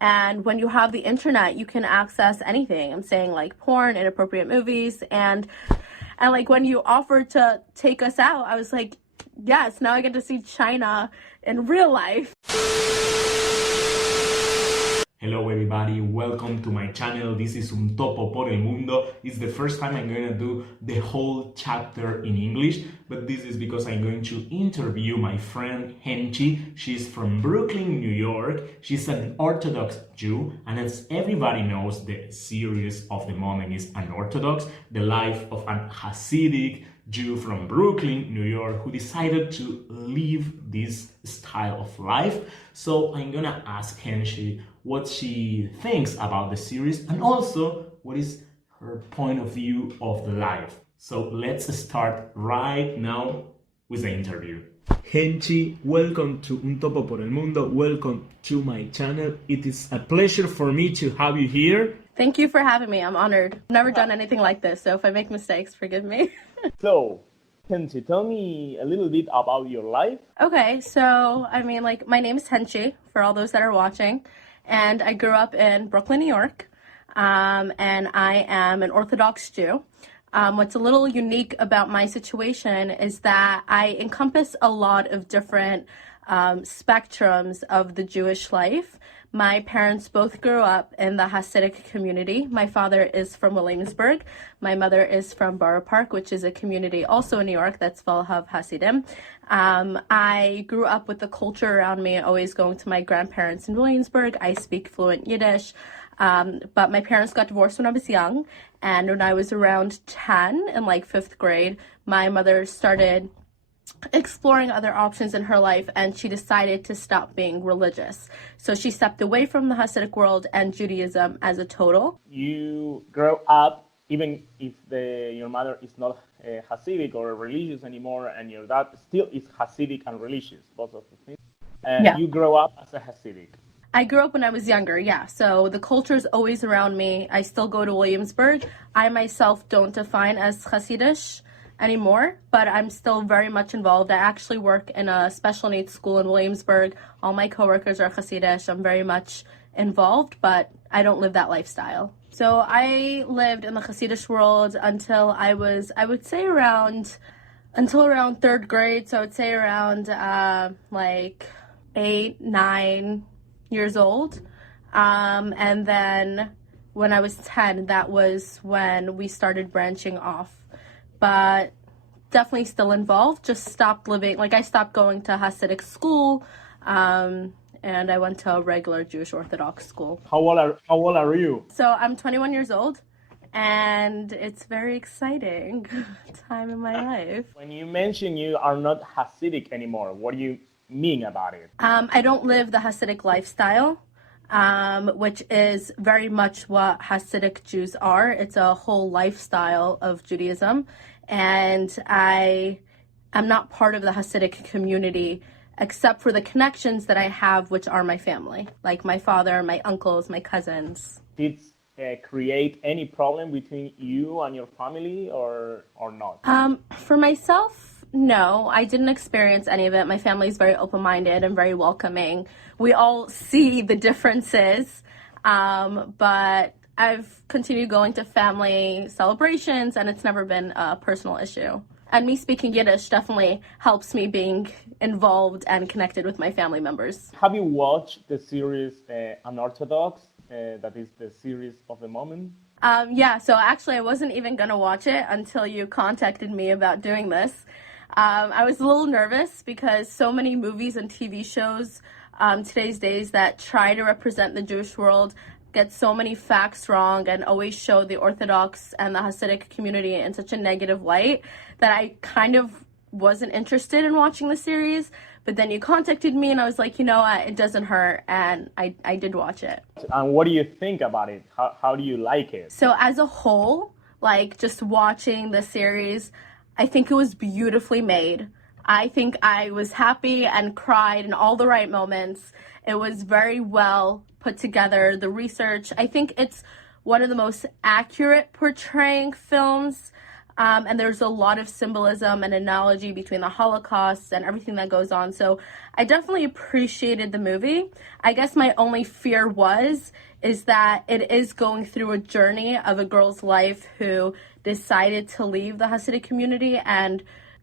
And when you have the internet, you can access anything. I'm saying like porn, inappropriate movies, and like when you offered to take us out, I was like, yes, now I get to see China in real life. Hello everybody, welcome to my channel. This is Un Topo por el Mundo. It's the first time I'm going to do the whole chapter in English, but this is because I'm going to interview my friend Henchy. She's from Brooklyn, New York. She's an Orthodox Jew, and as everybody knows, the series of the moment is Unorthodox, the life of an Hasidic Jew from Brooklyn, New York, who decided to live this style of life. So I'm gonna ask Henchy what she thinks about the series and also what is her point of view of the life. So let's start right now with the interview. Henchy, welcome to Un Topo por el Mundo. Welcome to my channel. It is a pleasure for me to have you here. Thank you for having me. I'm honored. I've never done anything like this, so if I make mistakes, forgive me. So, Henchy, tell me a little bit about your life. Okay, so, my name is Henchy, for all those that are watching, and I grew up in Brooklyn, New York, and I am an Orthodox Jew. What's a little unique about my situation is that I encompass a lot of different spectrums of the Jewish life. My parents both grew up in the Hasidic community. My father is from Williamsburg. My mother is from Borough Park, which is a community also in New York that's full of Hasidim. I grew up with the culture around me, always going to my grandparents in Williamsburg. I speak fluent Yiddish, but my parents got divorced when I was young. And when I was around 10, in like 5th grade, my mother started exploring other options in her life, and she decided to stop being religious. So she stepped away from the Hasidic world and Judaism as a total. You grow up, even if your mother is not Hasidic or religious anymore, and your dad still is Hasidic and religious, both of the things. And You grow up as a Hasidic. I grew up when I was younger, yeah. So the culture is always around me. I still go to Williamsburg. I myself don't define as Hasidic anymore, but I'm still very much involved. I actually work in a special needs school in Williamsburg. All my coworkers are Hasidic. I'm very much involved, but I don't live that lifestyle. So I lived in the Hasidic world until I was, I would say around 3rd grade. So I would say around 8, 9 years old. And then when I was 10, that was when we started branching off. But definitely still involved, just stopped living, I stopped going to Hasidic school, and I went to a regular Jewish Orthodox school. How old are you? So I'm 21 years old, and it's very exciting time in my life. When you mention you are not Hasidic anymore, what do you mean about it? I don't live the Hasidic lifestyle, which is very much what Hasidic Jews are. It's a whole lifestyle of Judaism, and I am not part of the Hasidic community except for the connections that I have, which are my family, like my father, my uncles, my cousins. Did it create any problem between you and your family or not? For myself, no, I didn't experience any of it. My family is very open-minded and very welcoming. We all see the differences, but I've continued going to family celebrations, and it's never been a personal issue. And me speaking Yiddish definitely helps me being involved and connected with my family members. Have you watched the series Unorthodox? That is the series of the moment? Yeah, so actually I wasn't even going to watch it until you contacted me about doing this. I was a little nervous because so many movies and TV shows today's days that try to represent the Jewish world get so many facts wrong and always show the Orthodox and the Hasidic community in such a negative light that I kind of wasn't interested in watching the series. But then you contacted me and I was like, you know what, it doesn't hurt, and I did watch it. And what do you think about it? How do you like it? So as a whole, just watching the series, I think it was beautifully made. I think I was happy and cried in all the right moments. It was very well put together. The research, I think it's one of the most accurate portraying films And there's a lot of symbolism and analogy between the Holocaust and everything that goes on. So I definitely appreciated the movie. I guess my only fear is that it is going through a journey of a girl's life who decided to leave the Hasidic community, and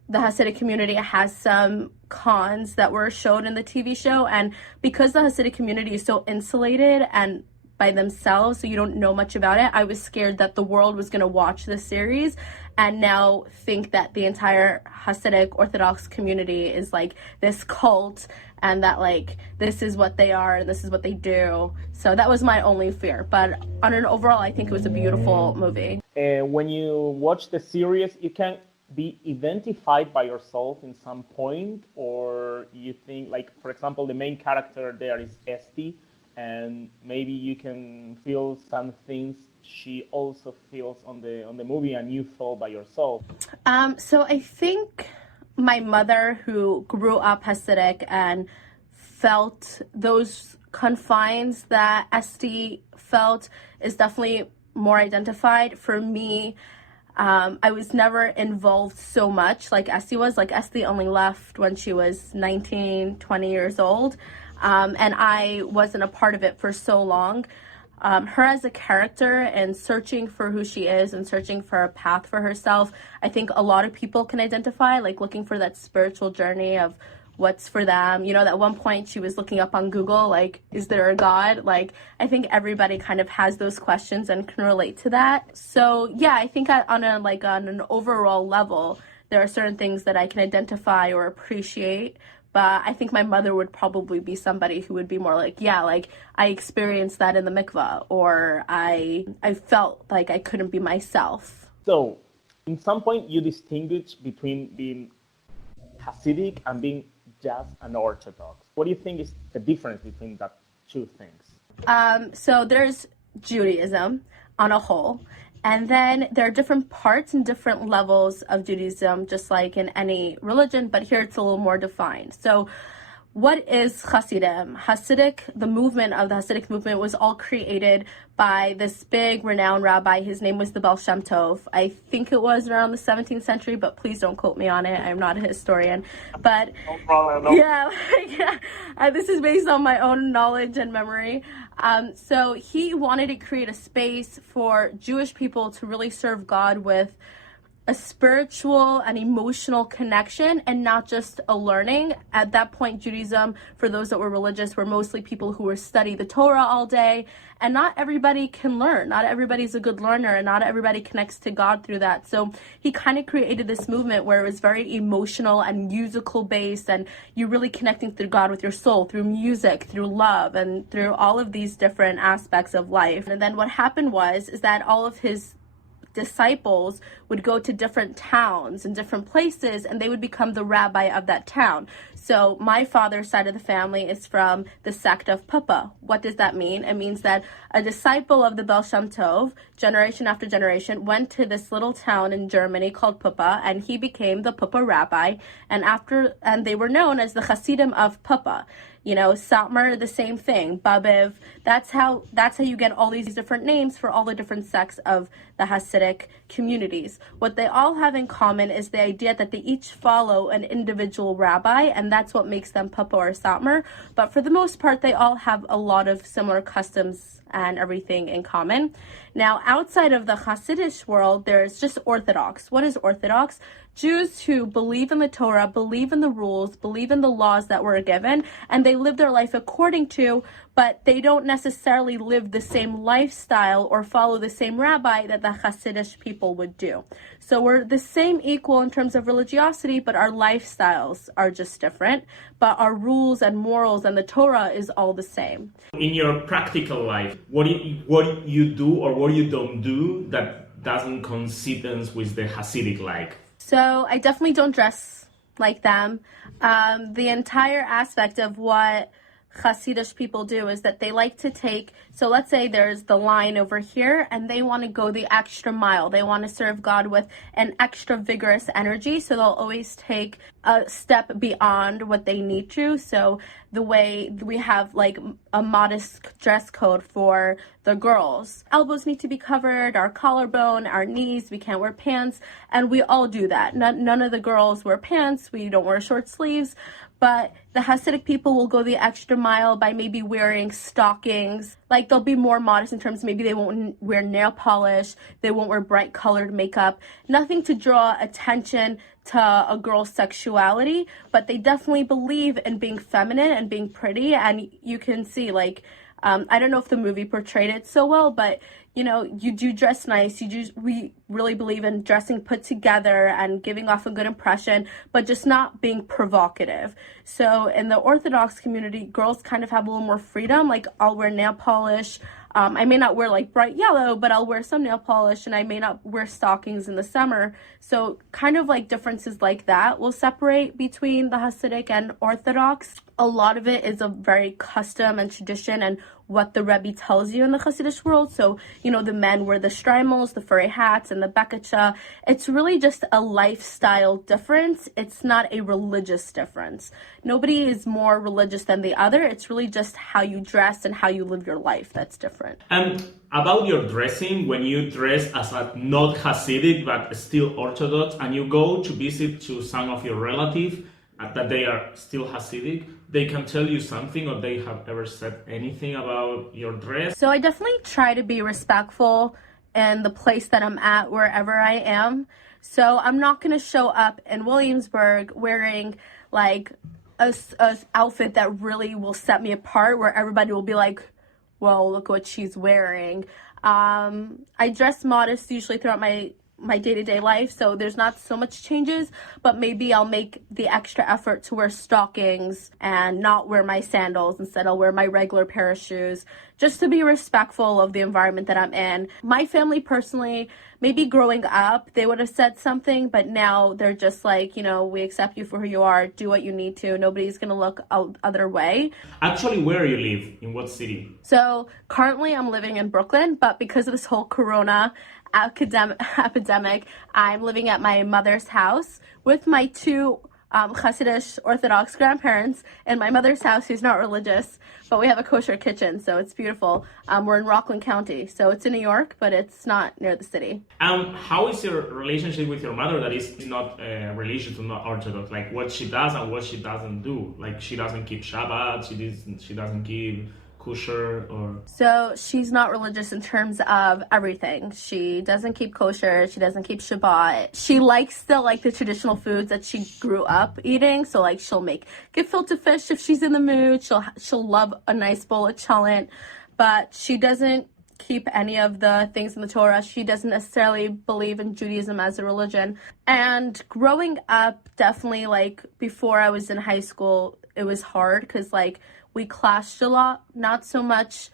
the Hasidic community has some cons that were showed in the TV show. And because the Hasidic community is so insulated and by themselves, so you don't know much about it, I was scared that the world was going to watch this series and now think that the entire Hasidic Orthodox community is like this cult, and that like this is what they are and this is what they do. So that was my only fear. But on an overall, I think it was a beautiful movie. When you watch the series, you can be identified by yourself in some point, or you think, like, for example, the main character there is Esti, and maybe you can feel some things she also feels on the movie, and you feel by yourself. So I think my mother, who grew up Hasidic and felt those confines that Esti felt, is definitely more identified. For me, I was never involved so much like Esti was. Like, Esti only left when she was 19, 20 years old. And I wasn't a part of it for so long. Her as a character and searching for who she is and searching for a path for herself, I think a lot of people can identify, like looking for that spiritual journey of what's for them. You know, at one point she was looking up on Google, like, is there a God? Like, I think everybody kind of has those questions and can relate to that. So yeah, I think on an overall level, there are certain things that I can identify or appreciate. But I think my mother would probably be somebody who would be more like, yeah, like, I experienced that in the mikvah, or I felt like I couldn't be myself. So, in some point, you distinguish between being Hasidic and being just an Orthodox. What do you think is the difference between that two things? So there's Judaism on a whole. And then there are different parts and different levels of Judaism, just like in any religion, but here it's a little more defined. So what is Hasidim? The movement of the Hasidic movement was all created by this big renowned rabbi. His name was the Baal Shem Tov. I think it was around the 17th century, but please don't quote me on it. I'm not a historian. But no problem, no. Yeah, this is based on my own knowledge and memory. So he wanted to create a space for Jewish people to really serve God with a spiritual and emotional connection, and not just a learning. At that point, Judaism, for those that were religious, were mostly people who were study the Torah all day, and not everybody can learn. Not everybody's a good learner, and not everybody connects to God through that. So he kind of created this movement where it was very emotional and musical based, and you really connecting through God with your soul, through music, through love, and through all of these different aspects of life. And then what happened is that all of his disciples would go to different towns and different places, and they would become the rabbi of that town. So my father's side of the family is from the sect of Papa. What does that mean? It means that a disciple of the Baal Shem Tov, generation after generation, went to this little town in Germany called Papa, and he became the Papa rabbi, and they were known as the Hasidim of Papa. You know, Satmar, the same thing. Babiv, that's how you get all these different names for all the different sects of the Hasidic communities. What they all have in common is the idea that they each follow an individual rabbi, and that's what makes them Papa or Satmar. But for the most part, they all have a lot of similar customs and everything in common. Now, outside of the Hasidic world, there's just Orthodox. What is Orthodox? Jews who believe in the Torah, believe in the rules, believe in the laws that were given, and they live their life according to, but they don't necessarily live the same lifestyle or follow the same rabbi that the Hasidic people would do. So we're the same equal in terms of religiosity, but our lifestyles are just different. But our rules and morals and the Torah is all the same. In your practical life, what you do or what you don't do that doesn't coincidence with the Hasidic life? So I definitely don't dress like them. The entire aspect of what Hasidic people do is that they like to take, so let's say there's the line over here and they want to go the extra mile. They want to serve God with an extra vigorous energy, so they'll always take a step beyond what they need to. So the way we have like a modest dress code for the girls. Elbows need to be covered, our collarbone, our knees, we can't wear pants, and we all do that. None of the girls wear pants, we don't wear short sleeves, but the Hasidic people will go the extra mile by maybe wearing stockings. Like they'll be more modest in terms of maybe they won't wear nail polish, they won't wear bright colored makeup, nothing to draw attention to a girl's sexuality, but they definitely believe in being feminine and being pretty. And you can see like, I don't know if the movie portrayed it so well, but you know, you do dress nice. We really believe in dressing put together and giving off a good impression, but just not being provocative. So in the Orthodox community, girls kind of have a little more freedom. Like I'll wear nail polish. I may not wear like bright yellow, but I'll wear some nail polish, and I may not wear stockings in the summer. So kind of like differences like that will separate between the Hasidic and Orthodox. A lot of it is a very custom and tradition and what the Rebbe tells you in the Hasidic world. So, you know, the men wear the streimels, the furry hats, and the beketcha. It's really just a lifestyle difference. It's not a religious difference. Nobody is more religious than the other. It's really just how you dress and how you live your life that's different. About your dressing, when you dress as a not Hasidic but still Orthodox, and you go to visit to some of your relatives that they are still Hasidic, they can tell you something, or they have ever said anything about your dress? So I definitely try to be respectful in the place that I'm at, wherever I am. So I'm not going to show up in Williamsburg wearing like a outfit that really will set me apart, where everybody will be like, whoa, look what she's wearing. I dress modest usually throughout my day-to-day life, so there's not so much changes, but maybe I'll make the extra effort to wear stockings and not wear my sandals. Instead, I'll wear my regular pair of shoes, just to be respectful of the environment that I'm in. My family personally, maybe growing up, they would have said something, but now they're just like, you know, we accept you for who you are, do what you need to, nobody's gonna look other way. Actually, where you live, in what city? So currently I'm living in Brooklyn, but because of this whole corona epidemic, I'm living at my mother's house with my two Hasidic Orthodox grandparents in my mother's house, who's not religious, but we have a kosher kitchen, so it's beautiful. We're in Rockland County, so it's in New York, but it's not near the city. How is your relationship with your mother that is not religious or not Orthodox? Like what she does and what she doesn't do? Like she doesn't keep Shabbat, she doesn't keep kosher, or? So she's not religious in terms of everything. She doesn't keep kosher, she doesn't keep Shabbat. She likes the traditional foods that she grew up eating. So like she'll make gefilte fish if she's in the mood. She'll love a nice bowl of chalent, but she doesn't keep any of the things in the Torah. She doesn't necessarily believe in Judaism as a religion. And growing up, definitely like before I was in high school, it was hard because like we clashed a lot, not so much,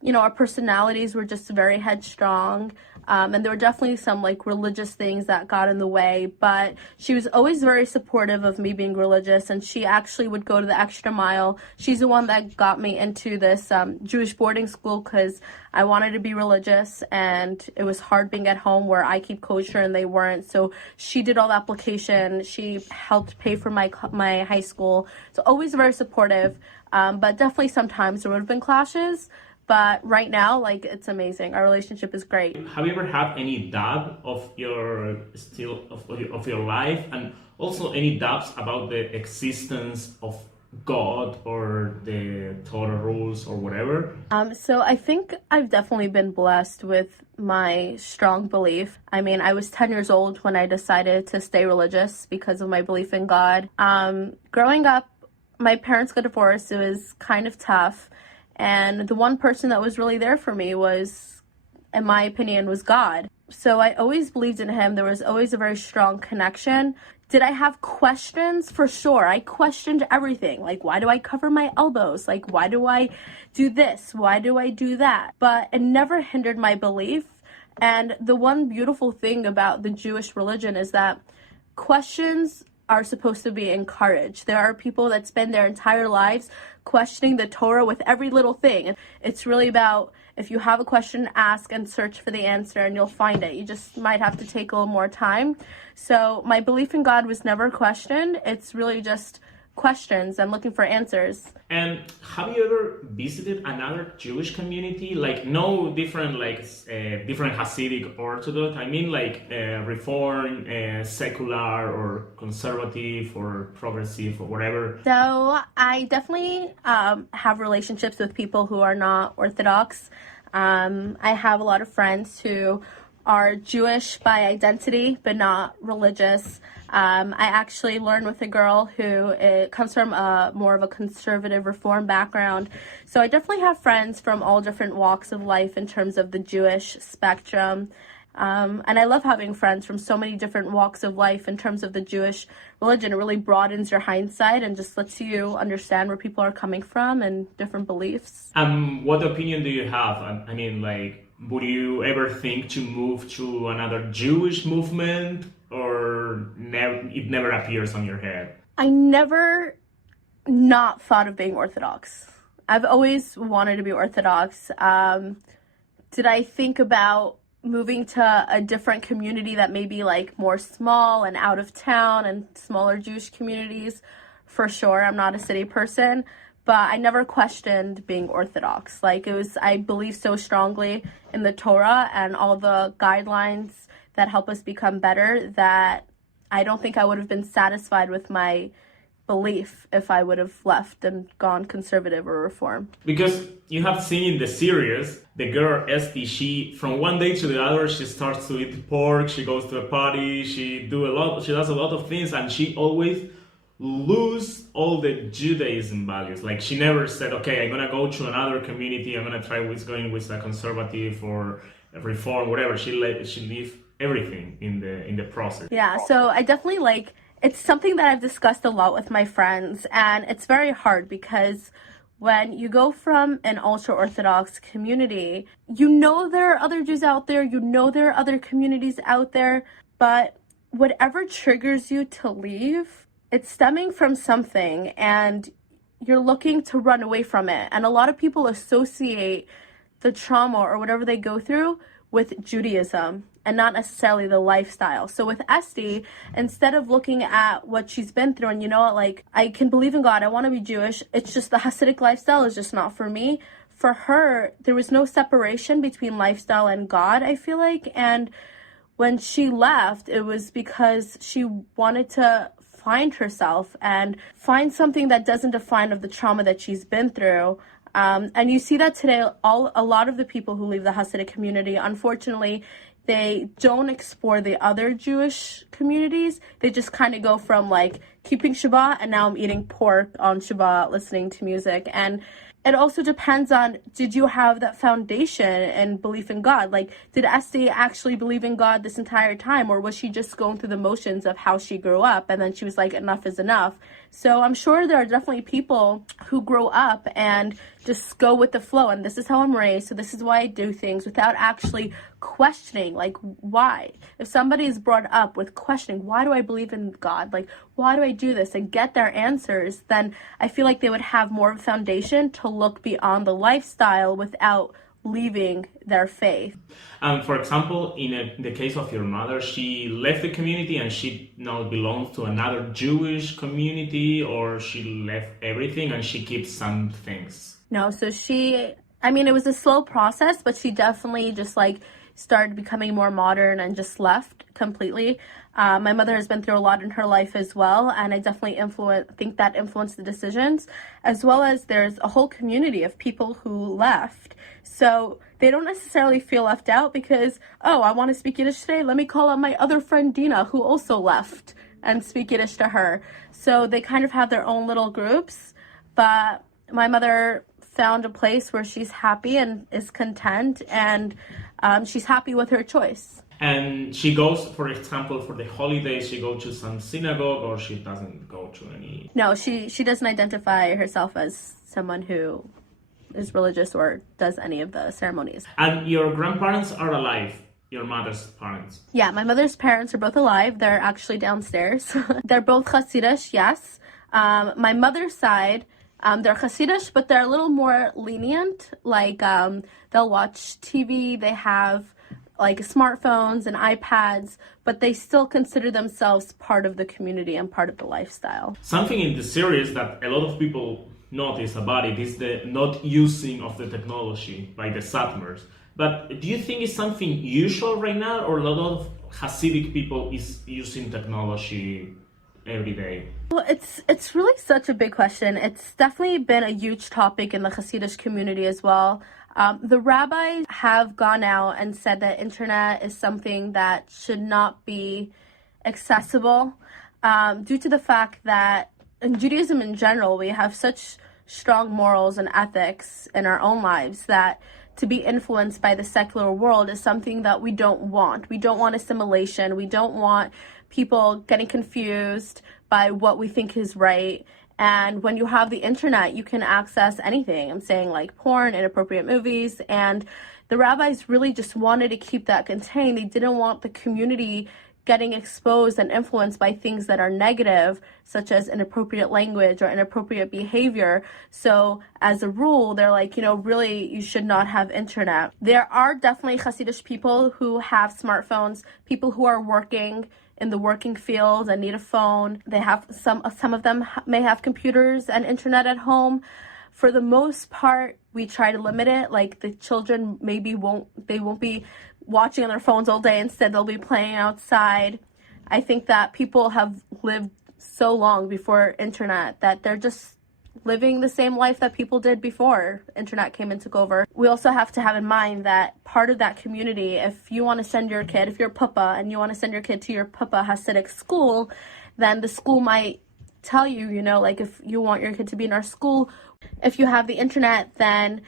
you know, our personalities were just very headstrong. And there were definitely some like religious things that got in the way, but she was always very supportive of me being religious, and she actually would go to the extra mile. She's the one that got me into this Jewish boarding school because I wanted to be religious, and it was hard being at home where I keep kosher and they weren't. So she did all the application. She helped pay for my high school. So always very supportive, but definitely sometimes there would have been clashes. But right now, like, it's amazing. Our relationship is great. Have you ever had any doubt of your life, and also any doubts about the existence of God or the Torah rules or whatever? So I think I've definitely been blessed with my strong belief. I mean, I was 10 years old when I decided to stay religious because of my belief in God. Growing up, my parents got divorced. It was kind of tough. And the one person that was really there for me was, in my opinion, was God. So I always believed in him. There was always a very strong connection. Did I have questions? For sure. I questioned everything. Like, why do I cover my elbows? Like, why do I do this? Why do I do that? But it never hindered my belief. And the one beautiful thing about the Jewish religion is that questions are supposed to be encouraged. There are people that spend their entire lives questioning the Torah with every little thing. It's really about, if you have a question, ask and search for the answer and you'll find it. You just might have to take a little more time. So my belief in God was never questioned. It's really just questions and looking for answers. And have you ever visited another Jewish community? Like, no different, like different Hasidic Orthodox. I mean, like Reform, secular, or conservative, or progressive, or whatever. So I definitely have relationships with people who are not Orthodox. I have a lot of friends who are Jewish by identity, but not religious. I actually learned with a girl who comes from more of a conservative Reform background. So I definitely have friends from all different walks of life in terms of the Jewish spectrum. And I love having friends from so many different walks of life in terms of the Jewish religion. It really broadens your hindsight and just lets you understand where people are coming from and different beliefs. What opinion do you have? I mean, like, would you ever think to move to another Jewish movement, or it never appears on your head? I never not thought of being Orthodox. I've always wanted to be Orthodox. Did I think about moving to a different community that may be like more small and out of town and smaller Jewish communities? For sure. I'm not a city person, but I never questioned being Orthodox. Like, I believe so strongly in the Torah and all the guidelines that help us become better that I don't think I would have been satisfied with my belief if I would have left and gone conservative or Reform. Because you have seen in the series, the girl Esti, she from one day to the other, she starts to eat pork, she goes to a party, she does a lot of things, and she always lose all the Judaism values. Like, she never said, okay, I'm gonna go to another community, I'm gonna try what's going with a conservative or a Reform, whatever. She leave everything in the process. Yeah, so I definitely it's something that I've discussed a lot with my friends, and it's very hard because when you go from an ultra-Orthodox community, you know there are other Jews out there, you know there are other communities out there, but whatever triggers you to leave, it's stemming from something, and you're looking to run away from it. And a lot of people associate the trauma or whatever they go through with Judaism and not necessarily the lifestyle. So with Esti, instead of looking at what she's been through and, you know what, like, I can believe in God, I want to be Jewish, it's just the Hasidic lifestyle is just not for me. For her, there was no separation between lifestyle and God, I feel like. And when she left, it was because she wanted to find herself and find something that doesn't define of the trauma that she's been through. And you see that today, a lot of the people who leave the Hasidic community, unfortunately, they don't explore the other Jewish communities. They just kind of go from like keeping Shabbat and now I'm eating pork on Shabbat, listening to music. And it also depends on, did you have that foundation and belief in God? Like, did Esti actually believe in God this entire time? Or was she just going through the motions of how she grew up and then she was like, enough is enough? So I'm sure there are definitely people who grow up and just go with the flow. And this is how I'm raised, so this is why I do things, without actually questioning, like, why? If somebody is brought up with questioning, why do I believe in God? Like, why do I do this? And get their answers, then I feel like they would have more of a foundation to look beyond the lifestyle without leaving their faith. For example, in the case of your mother, she left the community and she now belongs to another Jewish community, or she left everything and she keeps some things? No, so it was a slow process, but she definitely just like started becoming more modern and just left completely. My mother has been through a lot in her life as well, and I definitely think that influenced the decisions, as well as there's a whole community of people who left. So they don't necessarily feel left out because, oh, I want to speak Yiddish today, let me call on my other friend Dina, who also left, and speak Yiddish to her. So they kind of have their own little groups, but my mother found a place where she's happy and is content, and she's happy with her choice. And she goes, for example, for the holidays, she goes to some synagogue, or she doesn't go to any? No, she doesn't identify herself as someone who is religious or does any of the ceremonies. And your grandparents are alive. your mother's parents? Yeah, my mother's parents are both alive. They're actually downstairs. They're both Hasidic, yes. My mother's side, they're Hasidic, but they're a little more lenient. Like, they'll watch TV, they have like smartphones and iPads, but they still consider themselves part of the community and part of the lifestyle. Something in the series that a lot of people notice about it is the not using of the technology by the Satmars. But do you think it's something usual right now, or a lot of Hasidic people is using technology every day? Well, it's really such a big question. It's definitely been a huge topic in the Hasidic community as well. The rabbis have gone out and said that internet is something that should not be accessible due to the fact that in Judaism in general, we have such strong morals and ethics in our own lives that to be influenced by the secular world is something that we don't want. We don't want assimilation. We don't want people getting confused by what we think is right. And when you have the internet, you can access anything. I'm saying like porn, inappropriate movies, and the rabbis really just wanted to keep that contained. They didn't want the community getting exposed and influenced by things that are negative, such as inappropriate language or inappropriate behavior. So as a rule, they're like, really, you should not have internet. There are definitely Hasidic people who have smartphones, people who are working in the working field and need a phone. They have some of them may have computers and internet at home. For the most part, we try to limit it. Like the children won't be watching on their phones all day. Instead, they'll be playing outside. I think that people have lived so long before internet that they're just living the same life that people did before internet came and took over. We also have to have in mind that part of that community, if you want to send your kid, if you're Papa and you want to send your kid to your Papa Hasidic school, then the school might tell you, like if you want your kid to be in our school, if you have the internet, then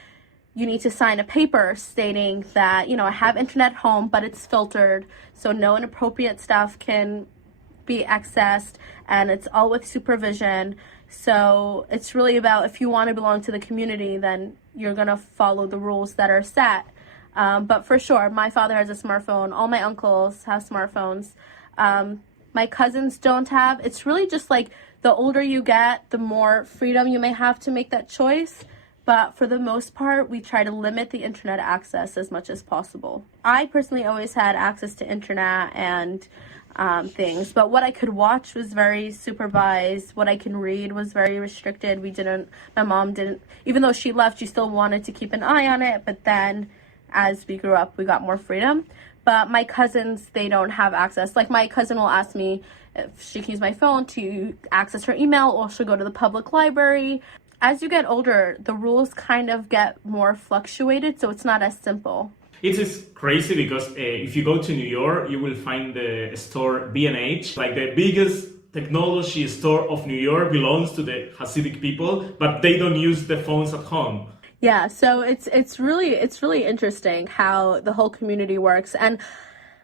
you need to sign a paper stating that, I have internet home, but it's filtered, so no inappropriate stuff can be accessed, and it's all with supervision. So it's really about, if you want to belong to the community, then you're going to follow the rules that are set. But for sure, my father has a smartphone. All my uncles have smartphones. My cousins don't have. It's really just like the older you get, the more freedom you may have to make that choice. But for the most part, we try to limit the internet access as much as possible. I personally always had access to internet and things, but what I could watch was very supervised. What I can read was very restricted. My mom didn't, even though she left, she still wanted to keep an eye on it. But then as we grew up, we got more freedom. But my cousins, they don't have access. Like my cousin will ask me if she can use my phone to access her email, or she'll go to the public library. As you get older, the rules kind of get more fluctuated, so it's not as simple. It is crazy because if you go to New York, you will find the store B&H, like the biggest technology store of New York belongs to the Hasidic people, but they don't use the phones at home. Yeah, so it's really interesting how the whole community works. And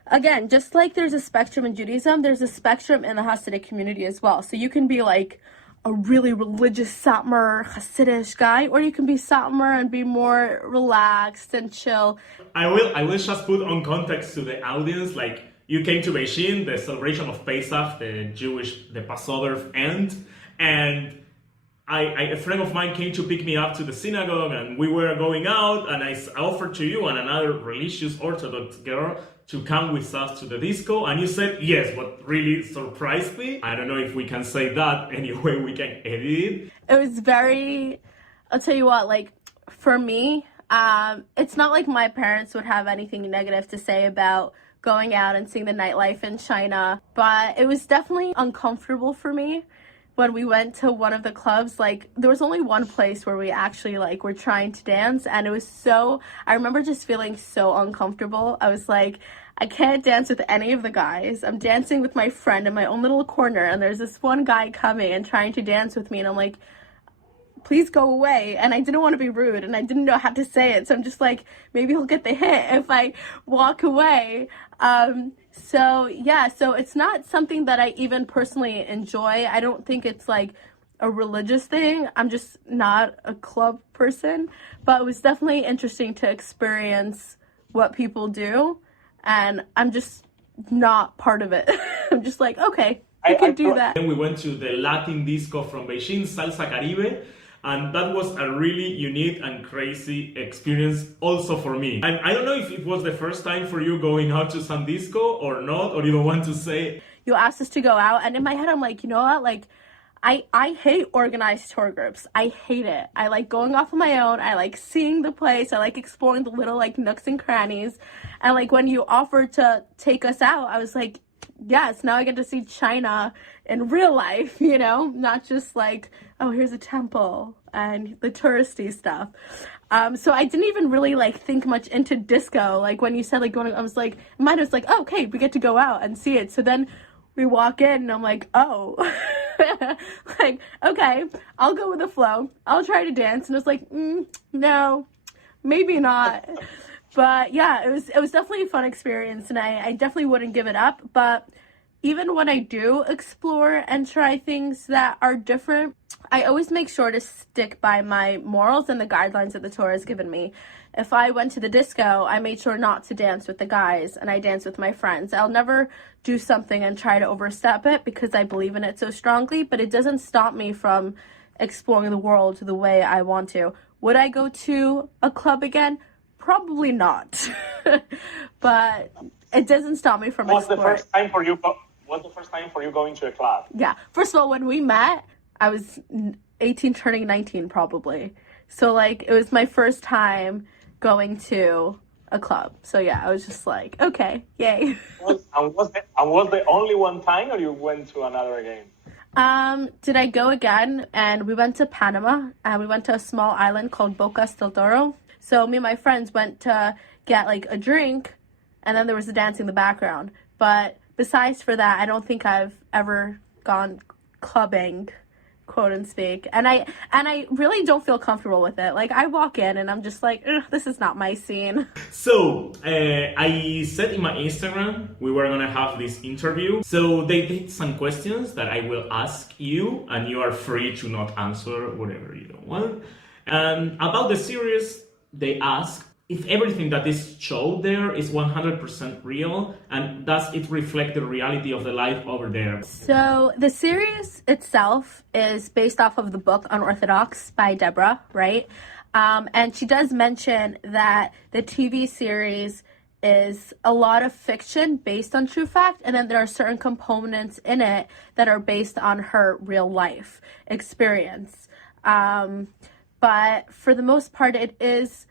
again, just like there's a spectrum in Judaism, there's a spectrum in the Hasidic community as well. So you can be like a really religious Satmar Hasidic guy, or you can be Satmar and be more relaxed and chill. I will just put on context to the audience, like you came to Beijing, the celebration of Pesach, the Passover end, and a friend of mine came to pick me up to the synagogue, and we were going out, and I offered to you and another religious Orthodox girl to come with us to the disco, and you said yes. What really surprised me, I don't know if we can say that, anyway we can edit it. It was very, I'll tell you what, like for me, it's not like my parents would have anything negative to say about going out and seeing the nightlife in China, but it was definitely uncomfortable for me. When we went to one of the clubs, like there was only one place where we actually like were trying to dance, and it was I remember just feeling so uncomfortable. I was like, I can't dance with any of the guys. I'm dancing with my friend in my own little corner, and there's this one guy coming and trying to dance with me, and I'm like, please go away. And I didn't want to be rude, and I didn't know how to say it, so I'm just like, maybe he'll get the hit if I walk away. So it's not something that I even personally enjoy. I don't think it's like a religious thing. I'm just not a club person, but it was definitely interesting to experience what people do. and I'm just not part of it. I'm just like, okay, I can do that. Then we went to the Latin disco from Beijing, Salsa Caribe, and that was a really unique and crazy experience also for me. And I don't know if it was the first time for you going out to some disco or not, or you don't want to say. You asked us to go out, and in my head I'm like, you know what, like, I hate organized tour groups. I hate it. I like going off on my own. I like seeing the place. I like exploring the little like nooks and crannies. And like when you offered to take us out, I was like, yes, now I get to see China in real life, you know, not just like, oh, here's a temple and the touristy stuff. So I didn't even really like think much into disco. Like when you said like going, I was like, mine was like, oh, okay, we get to go out and see it. So then we walk in and I'm like, oh, like, okay, I'll go with the flow. I'll try to dance. And it's like, no, maybe not. But yeah, it was definitely a fun experience, and I definitely wouldn't give it up. But even when I do explore and try things that are different, I always make sure to stick by my morals and the guidelines that the Torah has given me. If I went to the disco, I made sure not to dance with the guys, and I dance with my friends. I'll never do something and try to overstep it because I believe in it so strongly, but it doesn't stop me from exploring the world the way I want to. Would I go to a club again? Probably not, but it doesn't stop me from exploring. What's the first time for you going to a club? Yeah, first of all, when we met, I was 18 turning 19 probably. So like it was my first time going to a club. So yeah, I was just like, okay, yay. Was the only one time, or you went to another again? Did I go again? And we went to Panama, and we went to a small island called Bocas del Toro. So me and my friends went to get like a drink, and then there was the dancing in the background. But besides for that, I don't think I've ever gone clubbing, quote and speak. And I really don't feel comfortable with it. Like I walk in and I'm just like, this is not my scene. So I said in my Instagram we were gonna have this interview. So they did some questions that I will ask you, and you are free to not answer whatever you don't want. And about the series, they ask if everything that is showed there is 100% real, and does it reflect the reality of the life over there? So the series itself is based off of the book Unorthodox by Deborah, right? And she does mention that the TV series is a lot of fiction based on true fact, and then there are certain components in it that are based on her real life experience. But for the most part, it is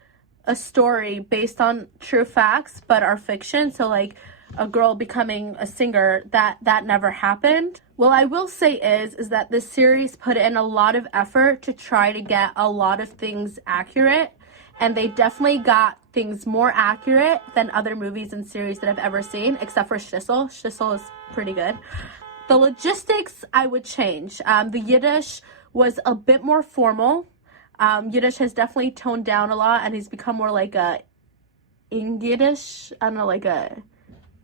a story based on true facts, but are fiction. So like a girl becoming a singer, that never happened. What I will say is that this series put in a lot of effort to try to get a lot of things accurate. And they definitely got things more accurate than other movies and series that I've ever seen, except for Shtisel. Shtisel is pretty good. The logistics I would change. The Yiddish was a bit more formal. Yiddish has definitely toned down a lot, and he's become more like a Yiddish, I don't know, like a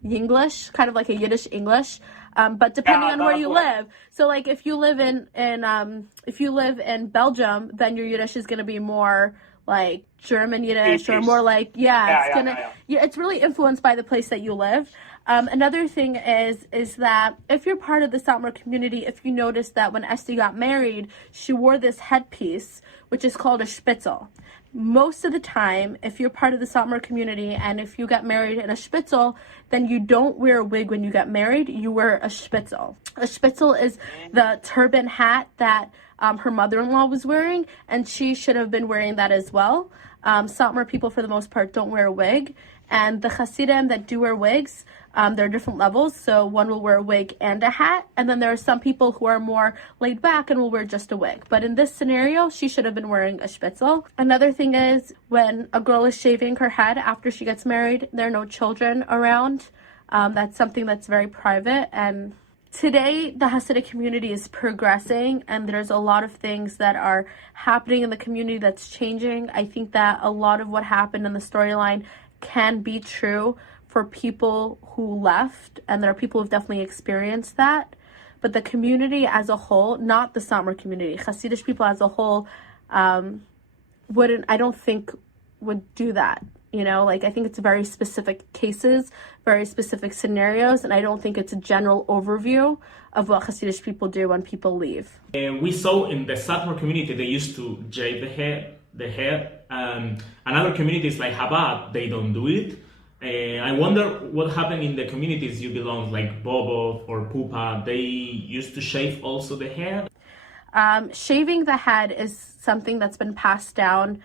Yinglish, kind of like a Yiddish English. But depending on where you live, so like if you live in Belgium, then your Yiddish is gonna be more like German Yiddish, or more like it's really influenced by the place that you live. Another thing is that if you're part of the Satmar community, if you notice that when Esther got married, she wore this headpiece, which is called a spitzel. Most of the time, if you're part of the Satmar community and if you get married in a spitzel, then you don't wear a wig when you get married, you wear a spitzel. A spitzel is the turban hat that her mother-in-law was wearing, and she should have been wearing that as well. Satmar people, for the most part, don't wear a wig. And the Hasidim that do wear wigs, there are different levels. So one will wear a wig and a hat. And then there are some people who are more laid back and will wear just a wig. But in this scenario, she should have been wearing a spitzel. Another thing is when a girl is shaving her head after she gets married, there are no children around. That's something that's very private. And today, the Hasidic community is progressing, and there's a lot of things that are happening in the community that's changing. I think that a lot of what happened in the storyline can be true for people who left, and there are people who've definitely experienced that. But the community as a whole, not the Satmar community, Hasidic people as a whole, I don't think would do that. You know, like I think it's very specific cases, very specific scenarios, and I don't think it's a general overview of what Hasidic people do when people leave. We saw in the Satmar community they used to shave the head. Another communities like Chabad, they don't do it. I wonder what happened in the communities you belong, like Bobo or Pupa. They used to shave also the head. Shaving the head is something that's been passed down.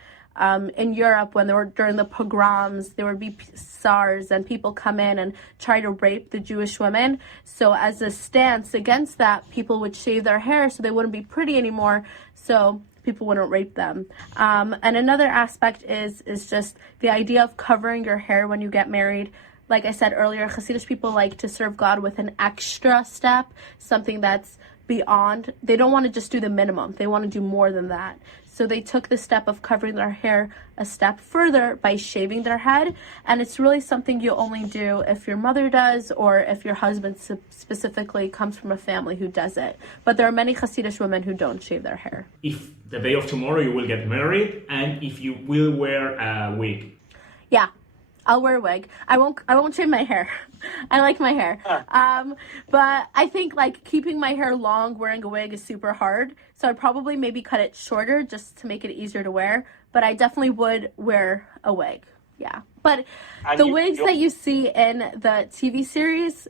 In Europe, when they were during the pogroms, there would be tsars and people come in and try to rape the Jewish women. So as a stance against that, people would shave their hair so they wouldn't be pretty anymore, so people wouldn't rape them. And another aspect is just the idea of covering your hair when you get married. Like I said earlier, Hasidic people like to serve God with an extra step, something that's beyond. They don't want to just do the minimum. They want to do more than that. So they took the step of covering their hair a step further by shaving their head. And it's really something you only do if your mother does or if your husband specifically comes from a family who does it. But there are many Hasidic women who don't shave their hair. If the day of tomorrow you will get married and if you will wear a wig. Yeah. I'll wear a wig. I won't shave my hair. I like my hair. But I think like keeping my hair long, wearing a wig is super hard. So I'd probably maybe cut it shorter just to make it easier to wear. But I definitely would wear a wig. Yeah. But the wigs that you see in the TV series,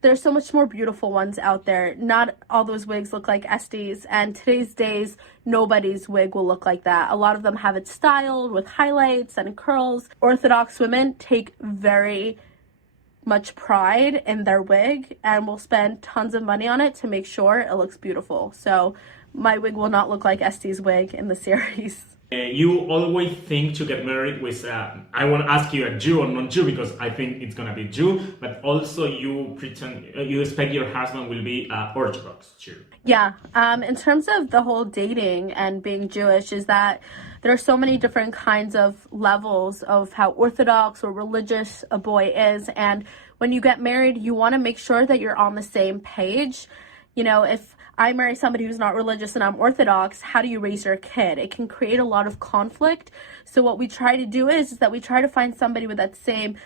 there's so much more beautiful ones out there. Not all those wigs look like Estes, and today's days, nobody's wig will look like that. A lot of them have it styled with highlights and curls. Orthodox women take very much pride in their wig and will spend tons of money on it to make sure it looks beautiful. So my wig will not look like Estes' wig in the series. You always think to get married with, I won't ask you a Jew or non-Jew because I think it's going to be Jew, but also you expect your husband will be Orthodox Jew. Yeah, in terms of the whole dating and being Jewish is that there are so many different kinds of levels of how Orthodox or religious a boy is. And when you get married, you want to make sure that you're on the same page. You know, if I marry somebody who's not religious and I'm Orthodox, how do you raise your kid? It can create a lot of conflict. So what we try to do is that we try to find somebody with that same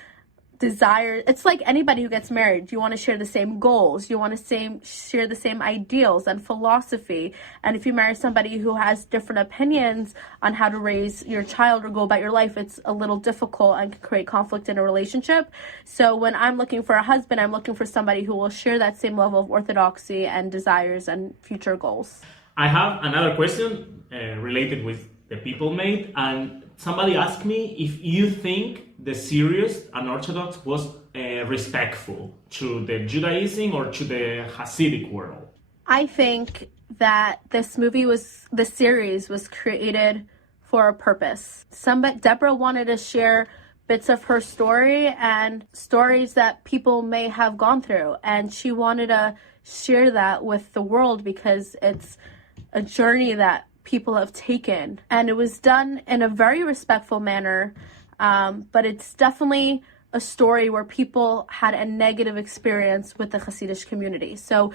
desire. It's like anybody who gets married. You want to share the same goals. You want to share the same ideals and philosophy. And if you marry somebody who has different opinions on how to raise your child or go about your life, it's a little difficult and can create conflict in a relationship. So when I'm looking for a husband, I'm looking for somebody who will share that same level of orthodoxy and desires and future goals. I have another question related with the people made, and somebody asked me if you think the series Unorthodox was respectful to the Judaism or to the Hasidic world. I think that the series was created for a purpose. Deborah wanted to share bits of her story and stories that people may have gone through, and she wanted to share that with the world because it's a journey that people have taken, and it was done in a very respectful manner, but it's definitely a story where people had a negative experience with the Hasidic community. So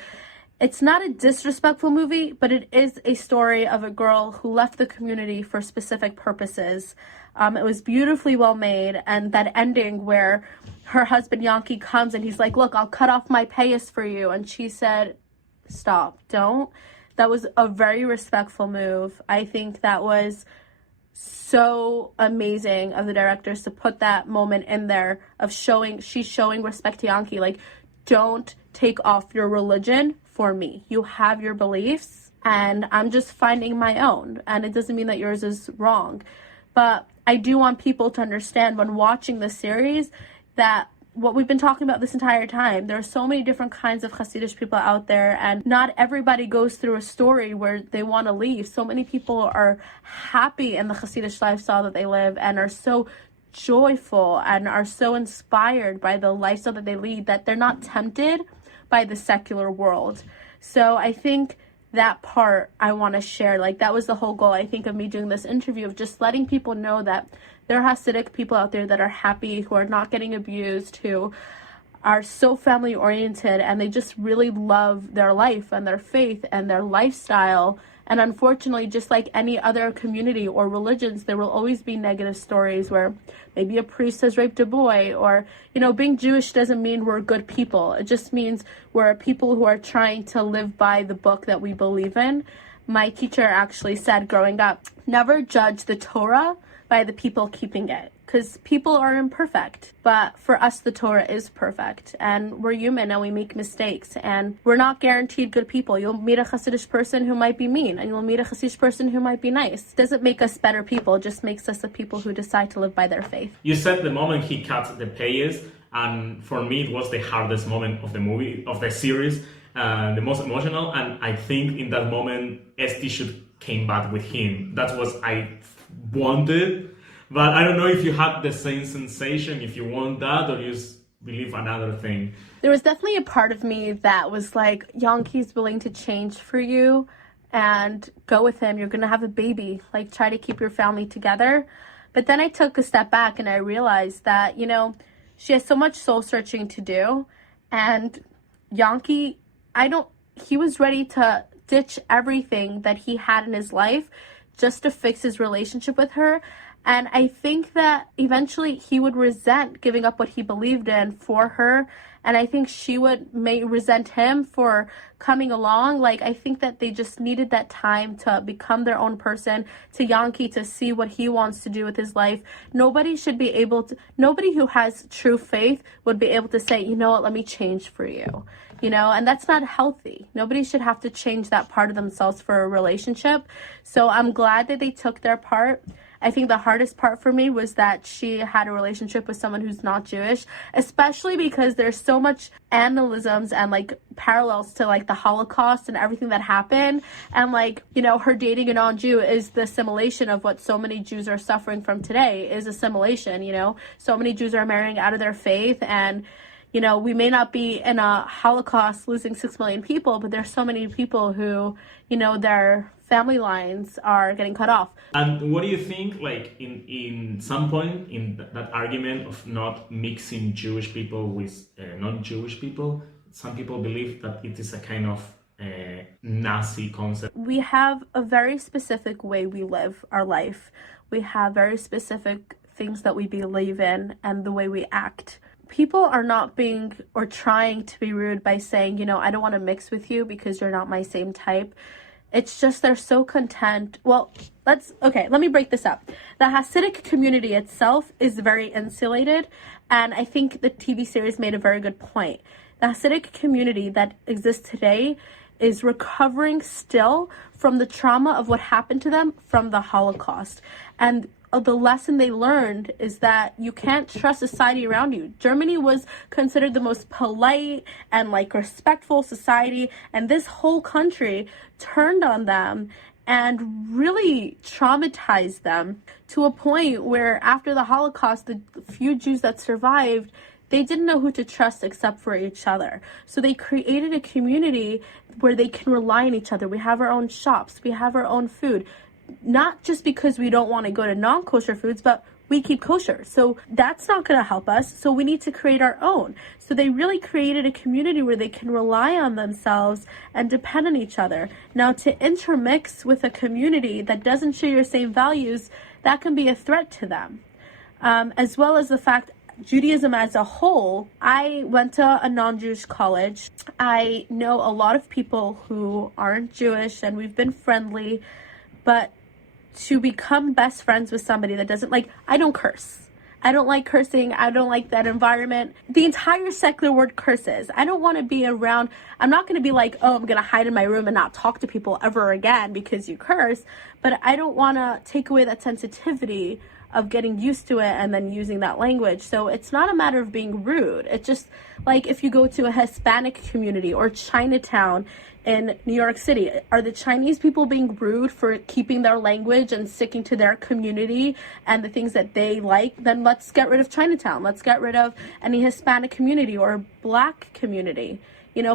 it's not a disrespectful movie, but it is a story of a girl who left the community for specific purposes. It was beautifully well made, and that ending where her husband Yankee comes and he's like, look, I'll cut off my payas for you, and she said, stop, don't. That was a very respectful move. I think that was so amazing of the directors to put that moment in there of she's showing respect to Yankee. Like, don't take off your religion for me. You have your beliefs and I'm just finding my own. And it doesn't mean that yours is wrong. But I do want people to understand when watching this series that what we've been talking about this entire time, there are so many different kinds of Hasidic people out there, and not everybody goes through a story where they want to leave. So many people are happy in the Hasidic lifestyle that they live and are so joyful and are so inspired by the lifestyle that they lead that they're not tempted by the secular world. So I think that part I want to share. Like, that was the whole goal, I think, of me doing this interview, of just letting people know that there are Hasidic people out there that are happy, who are not getting abused, who are so family oriented, and they just really love their life and their faith and their lifestyle, And unfortunately, just like any other community or religions, there will always be negative stories where maybe a priest has raped a boy, or, being Jewish doesn't mean we're good people. It just means we're people who are trying to live by the book that we believe in. My teacher actually said growing up, never judge the Torah by the people keeping it, because people are imperfect. But for us, the Torah is perfect, and we're human and we make mistakes, and we're not guaranteed good people. You'll meet a Hasidic person who might be mean, and you'll meet a Hasidic person who might be nice. It doesn't make us better people, it just makes us the people who decide to live by their faith. You said the moment he cut the pages, and for me it was the hardest moment of the movie, of the series, the most emotional, and I think in that moment Esti should came back with him. That was I wanted, but I don't know if you had the same sensation, if you want that, or you just believe another thing. There was definitely a part of me that was like, Yankee's willing to change for you and go with him. You're gonna have a baby, like try to keep your family together. But then I took a step back and I realized that, she has so much soul searching to do, and Yankee, he was ready to ditch everything that he had in his life just to fix his relationship with her. And I think that eventually he would resent giving up what he believed in for her. And I think she may resent him for coming along. Like, I think that they just needed that time to become their own person, to Yankee to see what he wants to do with his life. Nobody who has true faith would be able to say, you know what, let me change for you. And that's not healthy. Nobody should have to change that part of themselves for a relationship. So I'm glad that they took their part. I think the hardest part for me was that she had a relationship with someone who's not Jewish, especially because there's so much analysms and parallels to the Holocaust and everything that happened. And her dating a non-Jew is the assimilation of what so many Jews are suffering from today, is assimilation. So many Jews are marrying out of their faith, and we may not be in a Holocaust losing 6 million people, but there's so many people who, their family lines are getting cut off. And what do you think, in some point in that argument of not mixing Jewish people with non-Jewish people, some people believe that it is a kind of Nazi concept? We have a very specific way we live our life. We have very specific things that we believe in and the way we act. People are not being or trying to be rude by saying, I don't want to mix with you because you're not my same type. It's just they're so content. Well, let me break this up. The Hasidic community itself is very insulated, and I think the TV series made a very good point. The Hasidic community that exists today is recovering still from the trauma of what happened to them from the Holocaust. And the lesson they learned is that you can't trust society around you. Germany was considered the most polite and respectful society, and this whole country turned on them and really traumatized them to a point where after the Holocaust, the few Jews that survived, they didn't know who to trust except for each other. So they created a community where they can rely on each other. We have our own shops, we have our own food. Not just because we don't want to go to non-kosher foods, but we keep kosher. So that's not going to help us. So we need to create our own. So they really created a community where they can rely on themselves and depend on each other. Now, to intermix with a community that doesn't share your same values, that can be a threat to them. As well as the fact Judaism as a whole, I went to a non-Jewish college. I know a lot of people who aren't Jewish and we've been friendly, but to become best friends with somebody that doesn't I don't curse. I don't like cursing. I don't like that environment. The entire secular word curses. I don't want to be around. I'm not going to be I'm going to hide in my room and not talk to people ever again because you curse. But I don't want to take away that sensitivity of getting used to it and then using that language. So it's not a matter of being rude. It's just if you go to a Hispanic community or Chinatown in New York City, are the Chinese people being rude for keeping their language and sticking to their community and the things that they like? Then let's get rid of Chinatown. Let's get rid of any Hispanic community or Black community.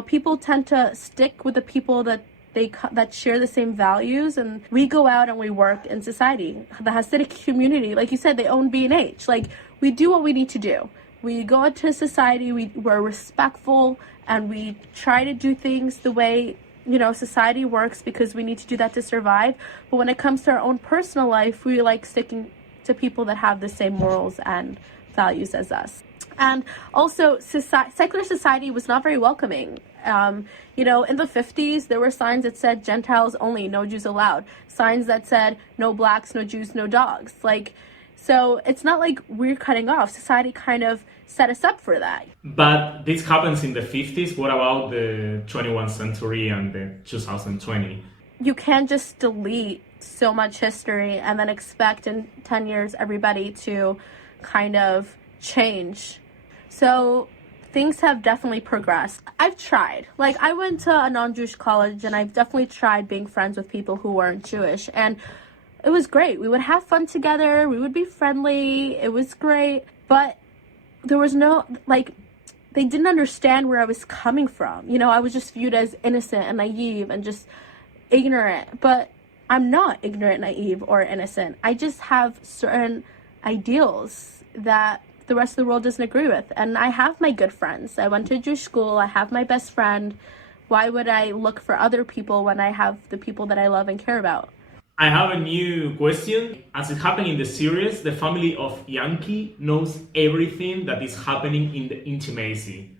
People tend to stick with the people that share the same values, and we go out and we work in society. The Hasidic community, like you said, they own B&H. We do what we need to do. We go into society, we're respectful, and we try to do things the way society works because we need to do that to survive. But when it comes to our own personal life, we like sticking to people that have the same morals and values as us. And also, secular society was not very welcoming. In the 50s, there were signs that said Gentiles only, no Jews allowed. Signs that said no blacks, no Jews, no dogs. So it's not like we're cutting off. Society kind of set us up for that. But this happens in the 50s. What about the 21st century and the 2020? You can't just delete so much history and then expect in 10 years everybody to kind of change. So things have definitely progressed. I've tried. I went to a non-Jewish college, and I've definitely tried being friends with people who weren't Jewish. And it was great. We would have fun together. We would be friendly. It was great. But there was no, they didn't understand where I was coming from. I was just viewed as innocent and naive and just ignorant. But I'm not ignorant, naive, or innocent. I just have certain ideals that the rest of the world doesn't agree with. And I have my good friends. I went to a Jewish school. I have my best friend. Why would I look for other people when I have the people that I love and care about? I have a new question. As it happened in the series, the family of Henchy knows everything that is happening in the intimacy.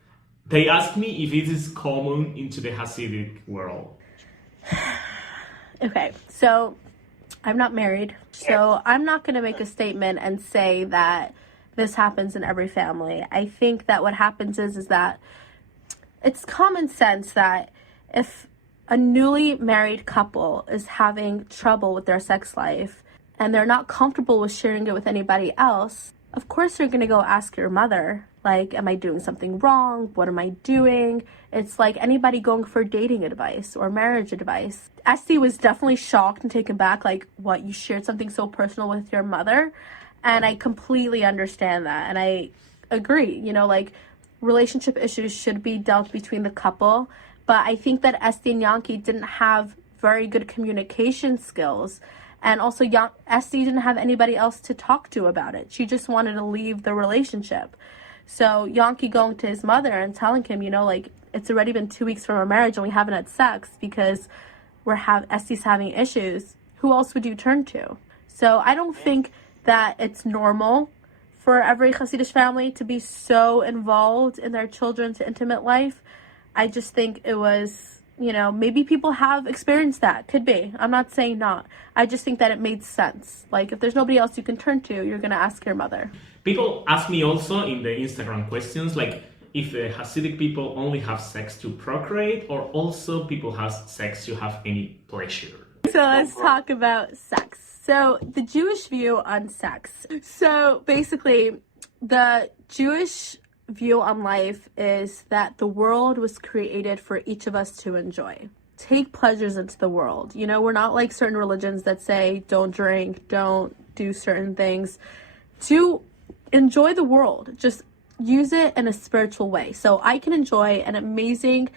They asked me if it is common into the Hasidic world. Okay, so I'm not married, so I'm not going to make a statement and say that this happens in every family. I think that what happens is that it's common sense that if a newly married couple is having trouble with their sex life and they're not comfortable with sharing it with anybody else, of course you're going to go ask your mother, am I doing something wrong? What am I doing? It's like anybody going for dating advice or marriage advice. Esty was definitely shocked and taken back, what, you shared something so personal with your mother? And I completely understand that. And I agree, relationship issues should be dealt between the couple. But I think that Esty and Henchy didn't have very good communication skills. And also, Esty didn't have anybody else to talk to about it. She just wanted to leave the relationship. So Henchy going to his mother and telling him, it's already been 2 weeks from our marriage and we haven't had sex because Esty's having issues. Who else would you turn to? So I don't think that it's normal for every Hasidic family to be so involved in their children's intimate life. I just think it was, maybe people have experienced that. Could be. I'm not saying not. I just think that it made sense. If there's nobody else you can turn to, you're going to ask your mother. People ask me also in the Instagram questions, if the Hasidic people only have sex to procreate or also people have sex to have any pleasure. So let's talk about sex. So the Jewish view on sex. So basically, the Jewish view on life is that the world was created for each of us to enjoy. Take pleasures into the world. We're not like certain religions that say don't drink, don't do certain things. To enjoy the world, just use it in a spiritual way. So I can enjoy an amazing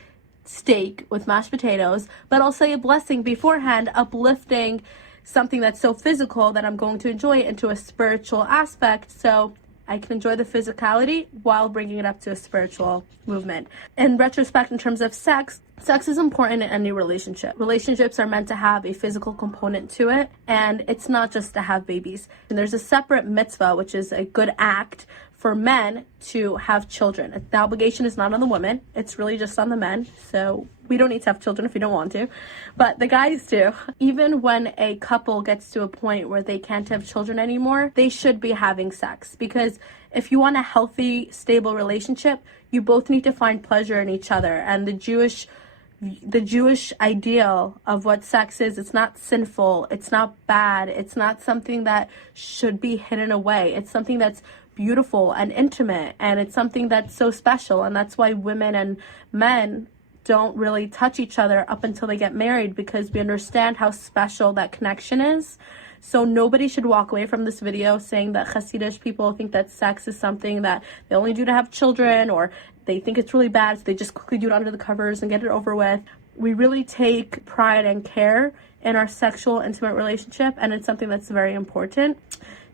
steak with mashed potatoes, but I'll say a blessing beforehand, uplifting something that's so physical that I'm going to enjoy it into a spiritual aspect. So I can enjoy the physicality while bringing it up to a spiritual movement. In retrospect, in terms of sex is important in any relationship. Relationships are meant to have a physical component to it, and it's not just to have babies. And there's a separate mitzvah, which is a good act for men to have children. The obligation is not on the women, it's really just on the men. So we don't need to have children if we don't want to, but the guys do. Even when a couple gets to a point where they can't have children anymore, they should be having sex, because if you want a healthy, stable relationship, you both need to find pleasure in each other. And the Jewish ideal of what sex is, it's not sinful, it's not bad, it's not something that should be hidden away. It's something that's beautiful and intimate, and it's something that's so special. And that's why women and men don't really touch each other up until they get married, because we understand how special that connection is. So nobody should walk away from this video saying that Hasidic people think that sex is something that they only do to have children, or they think it's really bad, so they just quickly do it under the covers and get it over with. We really take pride and care in our sexual, intimate relationship, and it's something that's very important.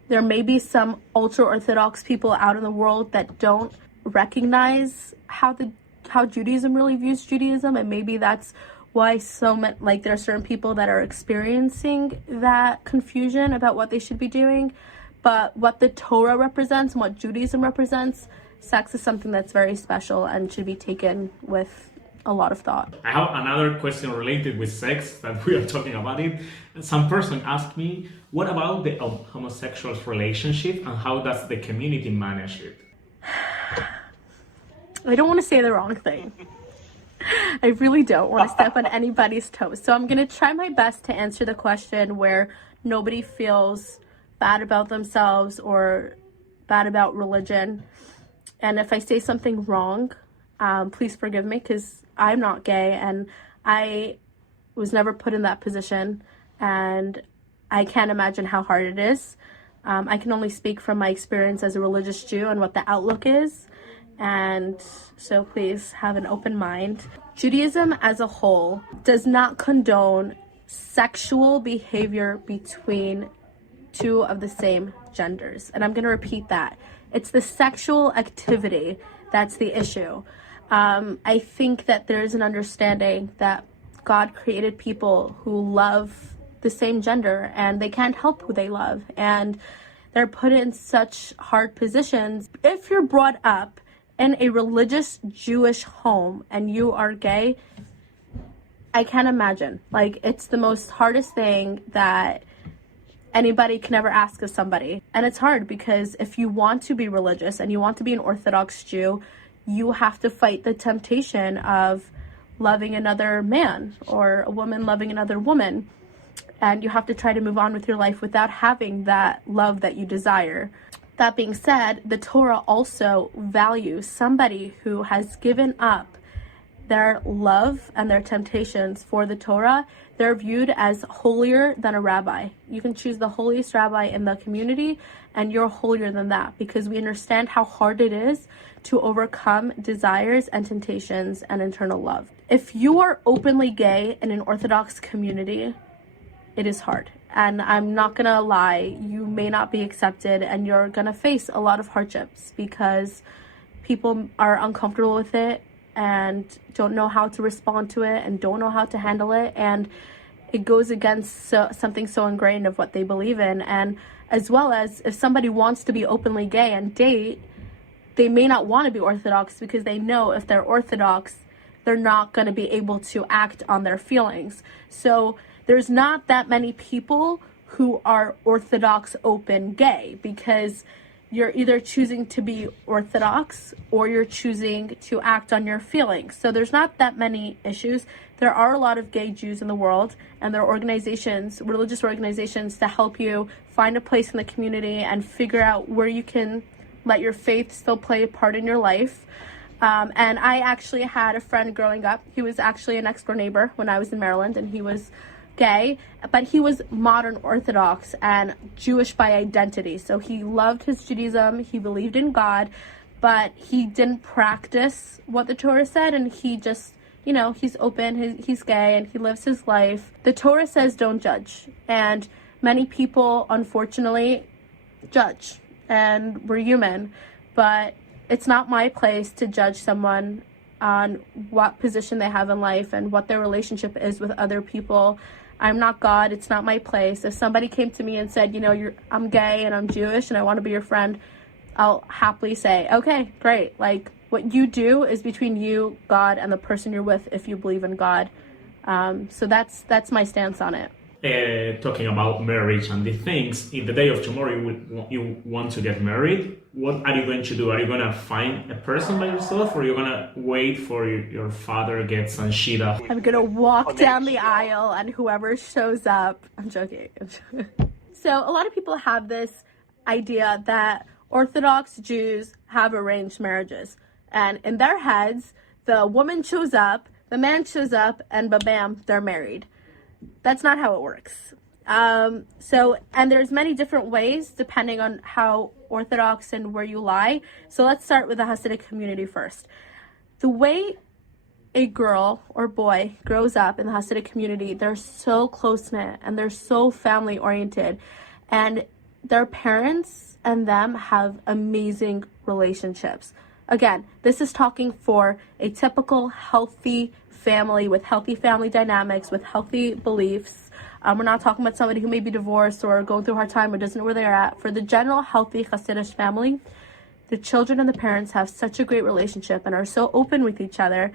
There may be some ultra-Orthodox people out in the world that don't recognize how Judaism really views Judaism, and maybe that's why so many, like, there are certain people that are experiencing that confusion about what they should be doing. But what the Torah represents and what Judaism represents, sex is something that's very special and should be taken with a lot of thought. I have another question related with sex that we are talking about it. Some person asked me, what about the homosexuals relationship and how does the community manage it? I don't want to say the wrong thing. I really don't want to step on anybody's toes. So I'm going to try my best to answer the question where nobody feels bad about themselves or bad about religion. And if I say something wrong, please forgive me, because I'm not gay and I was never put in that position, and I can't imagine how hard it is. I can only speak from my experience as a religious Jew and what the outlook is, and so please have an open mind. Judaism as a whole does not condone sexual behavior between two of the same genders. And I'm going to repeat that. It's the sexual activity that's the issue. I think that there's an understanding that God created people who love the same gender and they can't help who they love. And they're put in such hard positions. If you're brought up in a religious Jewish home and you are gay, I can't imagine. Like, it's the most hardest thing that anybody can ever ask of somebody. And it's hard because if you want to be religious and you want to be an Orthodox Jew, you have to fight the temptation of loving another man or a woman loving another woman. And you have to try to move on with your life without having that love that you desire. That being said, the Torah also values somebody who has given up their love and their temptations for the Torah. They're viewed as holier than a rabbi. You can choose the holiest rabbi in the community and you're holier than that, because we understand how hard it is to overcome desires and temptations and internal love. If you are openly gay in an Orthodox community, it is hard. And I'm not gonna lie, you may not be accepted and you're gonna face a lot of hardships because people are uncomfortable with it and don't know how to respond to it and don't know how to handle it, and it goes against something so ingrained of what they believe in. And as well as if somebody wants to be openly gay and date, they may not want to be Orthodox because they know if they're Orthodox, they're not going to be able to act on their feelings. So there's not that many people who are Orthodox open gay, because you're either choosing to be Orthodox or you're choosing to act on your feelings. So there's not that many issues. There are a lot of gay Jews in the world, and there are organizations, religious organizations, to help you find a place in the community and figure out where you can let your faith still play a part in your life. And I actually had a friend growing up. He was actually a next door neighbor when I was in Maryland, and he was gay, but he was modern Orthodox and Jewish by identity. So he loved his Judaism, he believed in God, but he didn't practice what the Torah said, and he just, you know, he's open, he's gay, and he lives his life. The Torah says don't judge, and many people, unfortunately, judge, and we're human, but it's not my place to judge someone on what position they have in life and what their relationship is with other people. I'm not God. It's not my place. If somebody came to me and said, you know, I'm gay and I'm Jewish and I want to be your friend, I'll happily say, okay, great. Like, what you do is between you, God, and the person you're with if you believe in God. So that's my stance on it. Talking about marriage and the things, in the day of tomorrow you want to get married, what are you going to do? Are you going to find a person by yourself, or are you going to wait for your father gets some shida? I'm going to walk down the aisle and whoever shows up, I'm joking. So a lot of people have this idea that Orthodox Jews have arranged marriages, and in their heads, the woman shows up, the man shows up, and bam, they're married. That's not how it works. And there's many different ways depending on how Orthodox and where you lie. So let's start with the Hasidic community first. The way a girl or boy grows up in the Hasidic community, they're so close-knit and they're so family-oriented, and their parents and them have amazing relationships. Again, this is talking for a typical healthy family with healthy family dynamics, with healthy beliefs. We're not talking about somebody who may be divorced or going through a hard time or doesn't know where they're at. For the general healthy Hasidic family, the children and the parents have such a great relationship and are so open with each other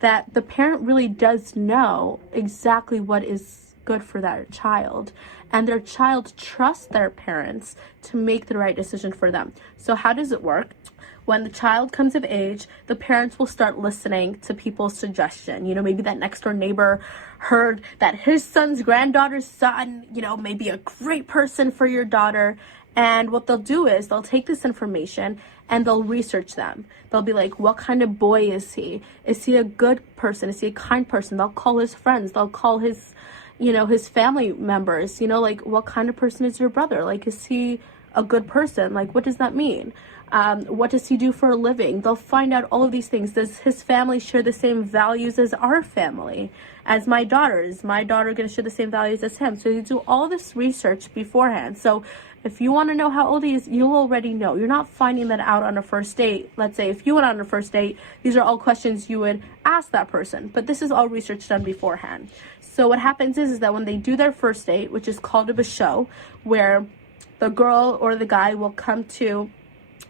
that the parent really does know exactly what is good for their child. And their child trusts their parents to make the right decision for them. So how does it work? When the child comes of age, the parents will start listening to people's suggestion. Maybe that next door neighbor heard that his son's granddaughter's son, may be a great person for your daughter. And what they'll do is they'll take this information and they'll research them. They'll be like, what kind of boy is he? Is he a good person? Is he a kind person? They'll call his friends. They'll call his, his family members. Like, what kind of person is your brother? Like, is he a good person? Like, what does that mean? What does he do for a living? They'll find out all of these things. Does his family share the same values as our family? As my daughter? Is my daughter going to share the same values as him? So you do all this research beforehand. So if you want to know how old he is, you'll already know. You're not finding that out on a first date. Let's say if you went on a first date, these are all questions you would ask that person. But this is all research done beforehand. So what happens is that when they do their first date, which is called a basho, where the girl or the guy will come to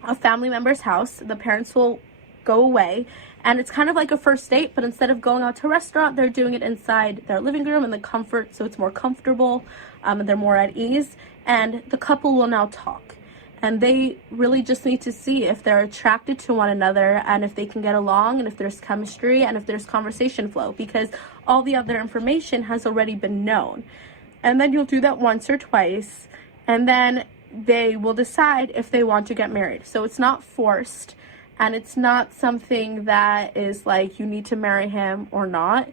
a family member's house, the parents will go away, and it's kind of like a first date, but instead of going out to a restaurant, they're doing it inside their living room in the comfort, so it's more comfortable, and they're more at ease, and the couple will now talk. And they really just need to see if they're attracted to one another and if they can get along and if there's chemistry and if there's conversation flow, because all the other information has already been known. And then you'll do that once or twice, and then they will decide if they want to get married. So it's not forced, and it's not something that is like you need to marry him or not.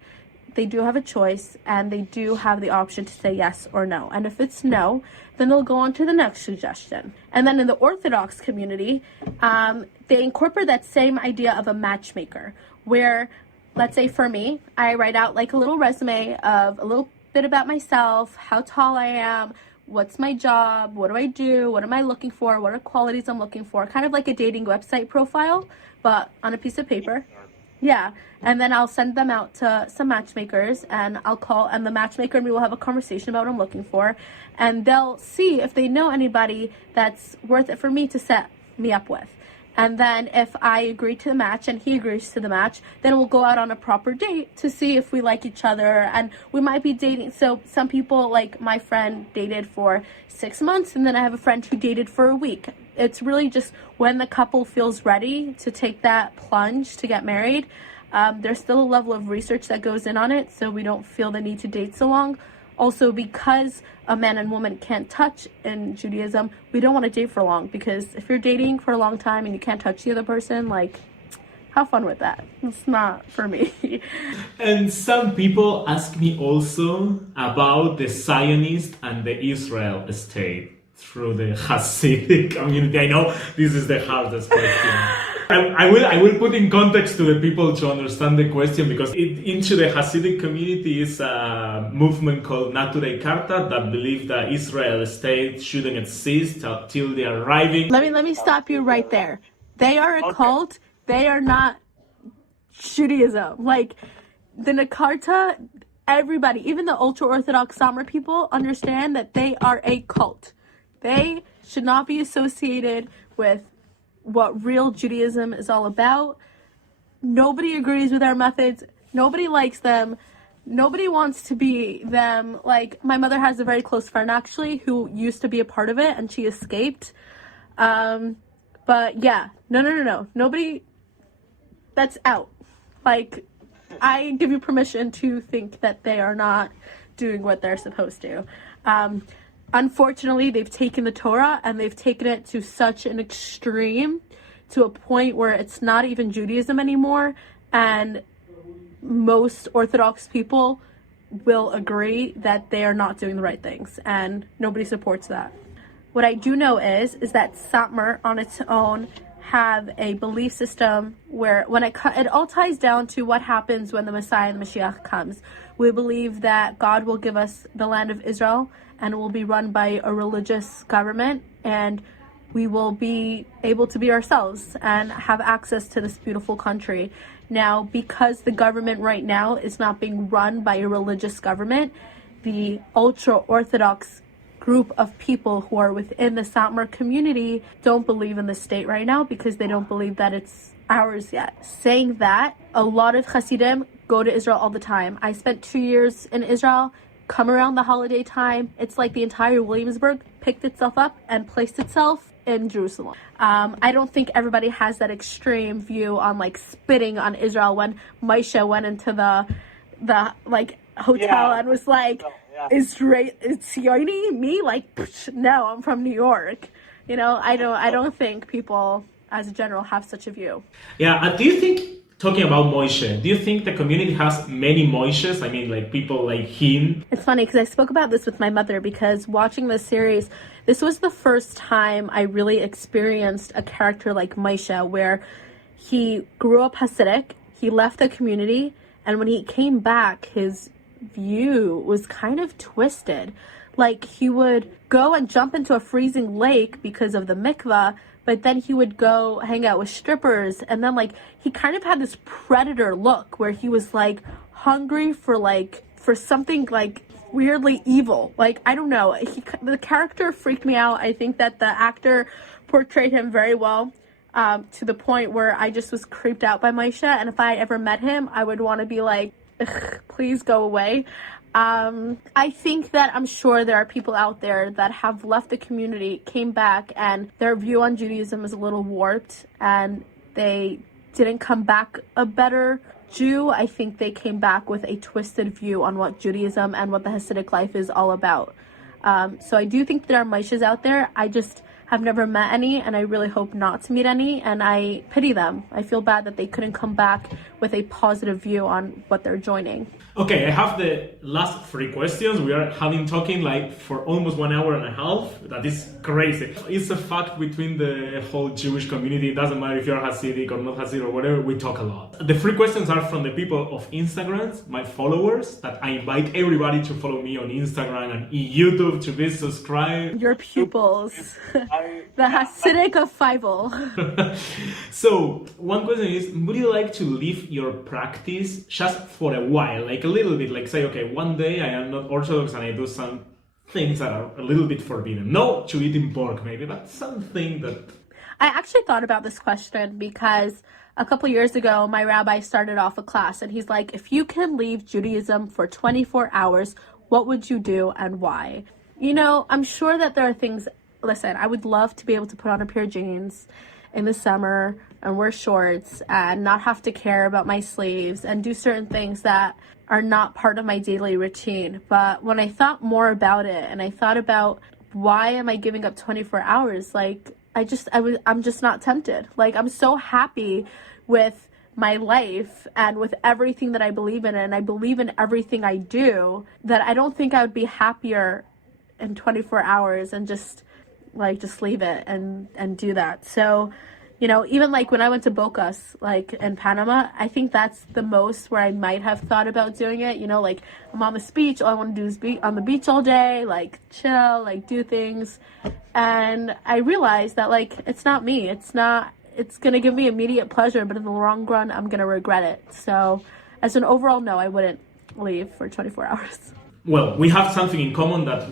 They do have a choice, and they do have the option to say yes or no. And if it's no, then they'll go on to the next suggestion. And then in the Orthodox community, they incorporate that same idea of a matchmaker, where, let's say for me, I write out like a little resume of a little bit about myself, how tall I am, what's my job, what do I do, what am I looking for, what are qualities I'm looking for, kind of like a dating website profile, but on a piece of paper. Yeah, and then I'll send them out to some matchmakers, and I'll call, and the matchmaker and me will have a conversation about what I'm looking for, and they'll see if they know anybody that's worth it for me to set me up with. And then if I agree to the match and he agrees to the match, then we'll go out on a proper date to see if we like each other. And we might be dating. So some people, like my friend, dated for 6 months, and then I have a friend who dated for a week. It's really just when the couple feels ready to take that plunge to get married. There's still a level of research that goes in on it, so we don't feel the need to date so long. Also, because a man and woman can't touch in Judaism, we don't want to date for long, because if you're dating for a long time and you can't touch the other person, like, have fun with that. It's not for me. And some people ask me also about the Zionist and the Israel state through the Hasidic community. I know this is the hardest question. I will put in context to the people to understand the question, because into the Hasidic community is a movement called Naturei Karta that believe that Israel state shouldn't exist till the arriving. Let me stop you right there. They are a cult. They are not Judaism. Like the Nakarta, everybody, even the ultra-Orthodox Samar people, understand that they are a cult. They should not be associated with what real Judaism is all about. Nobody agrees with their methods. Nobody likes them. Nobody wants to be them. Like, my mother has a very close friend, actually, who used to be a part of it, and she escaped. But yeah, no. Nobody, that's out. Like, I give you permission to think that they are not doing what they're supposed to. Unfortunately, they've taken the Torah and they've taken it to such an extreme, to a point where it's not even Judaism anymore, and most Orthodox people will agree that they are not doing the right things, and nobody supports that. What I do know is that Satmar on its own have a belief system where it all ties down to what happens when the Messiah and the Mashiach comes. We believe that God will give us the land of Israel, and it will be run by a religious government, and we will be able to be ourselves and have access to this beautiful country. Now, because the government right now is not being run by a religious government, the ultra-Orthodox group of people who are within the Satmar community don't believe in the state right now because they don't believe that it's ours yet. Saying that, a lot of Hasidim go to Israel all the time. I spent 2 years in Israel. Come around the holiday time, it's like the entire Williamsburg picked itself up and placed itself in Jerusalem. I don't think everybody has that extreme view on like spitting on Israel when Moshe went into the like hotel and was like, Israel, it's Zioni? Me? Like, no, I'm from New York. You know, I don't think people as a general have such a view. Yeah, do you think, talking about Moshe, do you think the community has many Moshes? I mean, like people like him? It's funny because I spoke about this with my mother because watching this series, this was the first time I really experienced a character like Moshe, where he grew up Hasidic, he left the community, and when he came back, his view was kind of twisted. Like, he would go and jump into a freezing lake because of the mikvah, but then he would go hang out with strippers, and then like he kind of had this predator look where he was like hungry for something like weirdly evil. Like, I don't know, the character freaked me out. I think that the actor portrayed him very well, to the point where I just was creeped out by Moshe, and if I ever met him, I would want to be like, please go away. I think that I'm sure there are people out there that have left the community, came back, and their view on Judaism is a little warped, and they didn't come back a better Jew. I think they came back with a twisted view on what Judaism and what the Hasidic life is all about. So I do think there are Moshes out there. I just have never met any, and I really hope not to meet any, and I pity them. I feel bad that they couldn't come back with a positive view on what they're joining. Okay, I have the last 3 questions. We are talking like for almost 1 hour and a half. That is crazy. It's a fact between the whole Jewish community. It doesn't matter if you're Hasidic or not Hasidic or whatever, we talk a lot. The 3 questions are from the people of Instagram, my followers, that I invite everybody to follow me on Instagram and YouTube, to be subscribed. Your pupils. The Hasidic of Fievel. So, one question is, would you like to leave your practice just for a while, like a little bit, like say, okay, one day I am not Orthodox and I do some things that are a little bit forbidden. No to eating pork maybe, but something that... I actually thought about this question because a couple years ago, my rabbi started off a class and he's like, if you can leave Judaism for 24 hours, what would you do and why? You know, I'm sure that there are things... Listen, I would love to be able to put on a pair of jeans in the summer and wear shorts and not have to care about my sleeves and do certain things that are not part of my daily routine. But when I thought more about it and I thought about why am I giving up 24 hours, like I'm just not tempted. Like, I'm so happy with my life and with everything that I believe in, and I believe in everything I do, that I don't think I would be happier in 24 hours and just leave it and do that. So, you know, even like when I went to Bocas, like in Panama, I think that's the most where I might have thought about doing it. You know, like I'm on this beach, all I want to do is be on the beach all day, like chill, like do things. And I realized that like, it's not me. It's going to give me immediate pleasure, but in the long run, I'm going to regret it. So as an overall, no, I wouldn't leave for 24 hours. Well, we have something in common that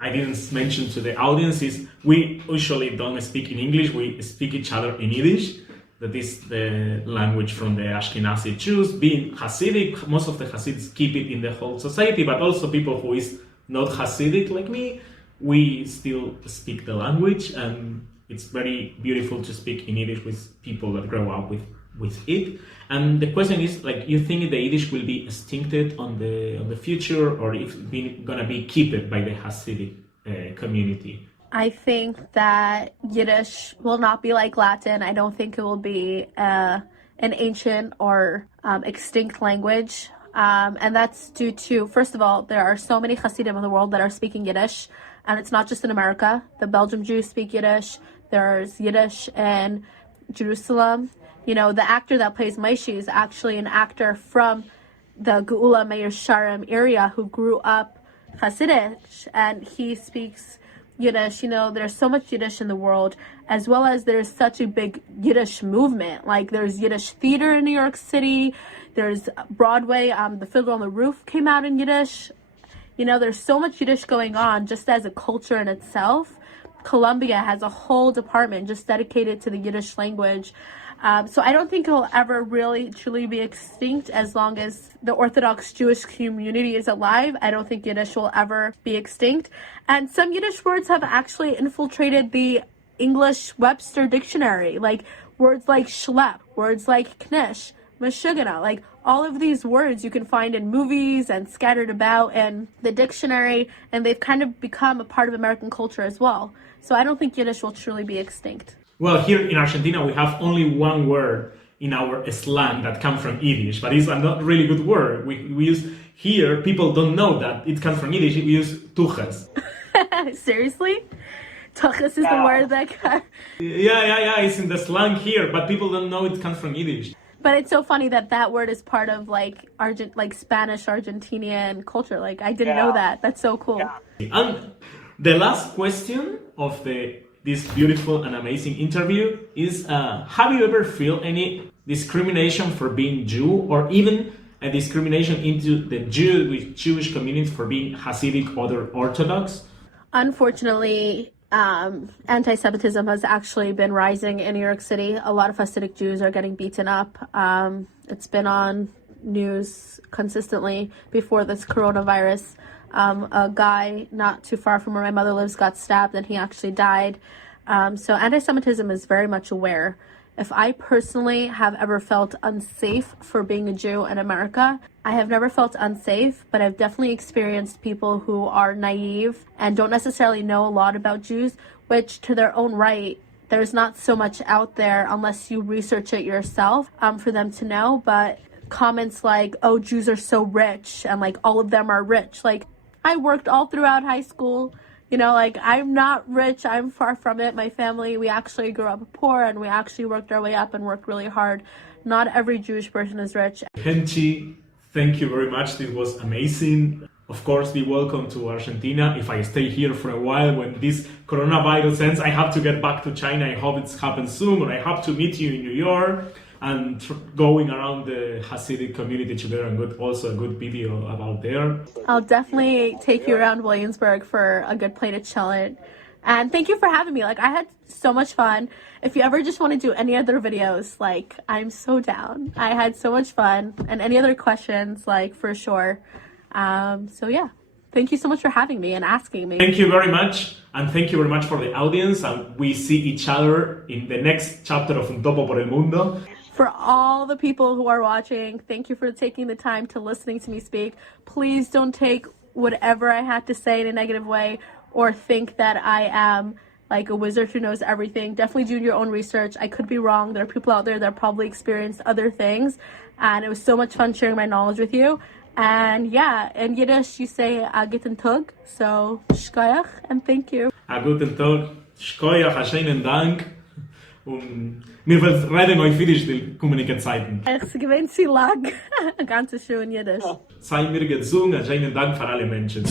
I didn't mention to the audience, is we usually don't speak in English, we speak each other in Yiddish. That is the language from the Ashkenazi Jews. Being Hasidic, most of the Hasids keep it in the whole society, but also people who is not Hasidic like me, we still speak the language, and it's very beautiful to speak in Yiddish with people that grow up with it. And the question is, like, you think the Yiddish will be extincted on the future, or if it's gonna be kept by the Hasidic community? I think that Yiddish will not be like Latin. I don't think it will be an ancient or extinct language. And that's due to, first of all, there are so many Hasidim in the world that are speaking Yiddish. And it's not just in America. The Belgian Jews speak Yiddish. There's Yiddish in Jerusalem. You know, the actor that plays Moshe is actually an actor from the Geula Meir Sharim area who grew up Hasidic, and he speaks Yiddish. You know, there's so much Yiddish in the world, as well as there's such a big Yiddish movement. Like, there's Yiddish theater in New York City. There's Broadway. The Fiddler on the Roof came out in Yiddish. You know, there's so much Yiddish going on just as a culture in itself. Columbia has a whole department just dedicated to the Yiddish language. So I don't think it will ever really truly be extinct as long as the Orthodox Jewish community is alive. I don't think Yiddish will ever be extinct. And some Yiddish words have actually infiltrated the English Webster dictionary, like words like schlep, words like knish, meshugana, like all of these words you can find in movies and scattered about in the dictionary, and they've kind of become a part of American culture as well. So I don't think Yiddish will truly be extinct. Well, here in Argentina, we have only one word in our slang that comes from Yiddish, but it's a not really good word. We use here, people don't know that it comes from Yiddish. We use tuches. Seriously? Tuches is the word that... Yeah, it's in the slang here, but people don't know it comes from Yiddish. But it's so funny that that word is part of like Spanish Argentinian culture. Like, I didn't know that. That's so cool. Yeah. And the last question of this beautiful and amazing interview is, have you ever felt any discrimination for being Jew, or even a discrimination into the Jewish community for being Hasidic or Orthodox? Unfortunately, anti-Semitism has actually been rising in New York City. A lot of Hasidic Jews are getting beaten up. It's been on news consistently before this coronavirus. A guy not too far from where my mother lives got stabbed and he actually died. So anti-Semitism is very much aware. If I personally have ever felt unsafe for being a Jew in America, I have never felt unsafe, but I've definitely experienced people who are naive and don't necessarily know a lot about Jews, which to their own right, there's not so much out there unless you research it yourself for them to know. But comments like, oh, Jews are so rich, and like all of them are rich. Like, I worked all throughout high school. You know, like, I'm not rich. I'm far from it. My family, we actually grew up poor, and we actually worked our way up and worked really hard. Not every Jewish person is rich. Henchy, thank you very much. This was amazing. Of course, be welcome to Argentina. If I stay here for a while, when this coronavirus ends, I have to get back to China. I hope it happens soon, or I have to meet you in New York and going around the Hasidic community together, and also a good video about there. I'll definitely take you around Williamsburg for a good plate of chillin'. And thank you for having me. Like, I had so much fun. If you ever just want to do any other videos, like, I'm so down. I had so much fun. And any other questions, like, for sure. So yeah, thank you so much for having me and asking me. Thank you very much. And thank you very much for the audience. And we see each other in the next chapter of Un Topo por el Mundo. For all the people who are watching, thank you for taking the time to listening to me speak. Please don't take whatever I had to say in a negative way or think that I am like a wizard who knows everything. Definitely do your own research. I could be wrong. There are people out there that probably experienced other things. And it was so much fun sharing my knowledge with you. And yeah, in Yiddish you say a guten Tag. So, shkoyach, and thank you. A guten Tag, shkoyach, a schönen Dank. Wir reden euch Jiddisch die kommenden Zeiten. Es gewinnt sie lang. Ganz schön Jiddisch. Sei mir gesungen, einen schönen Dank für alle Menschen.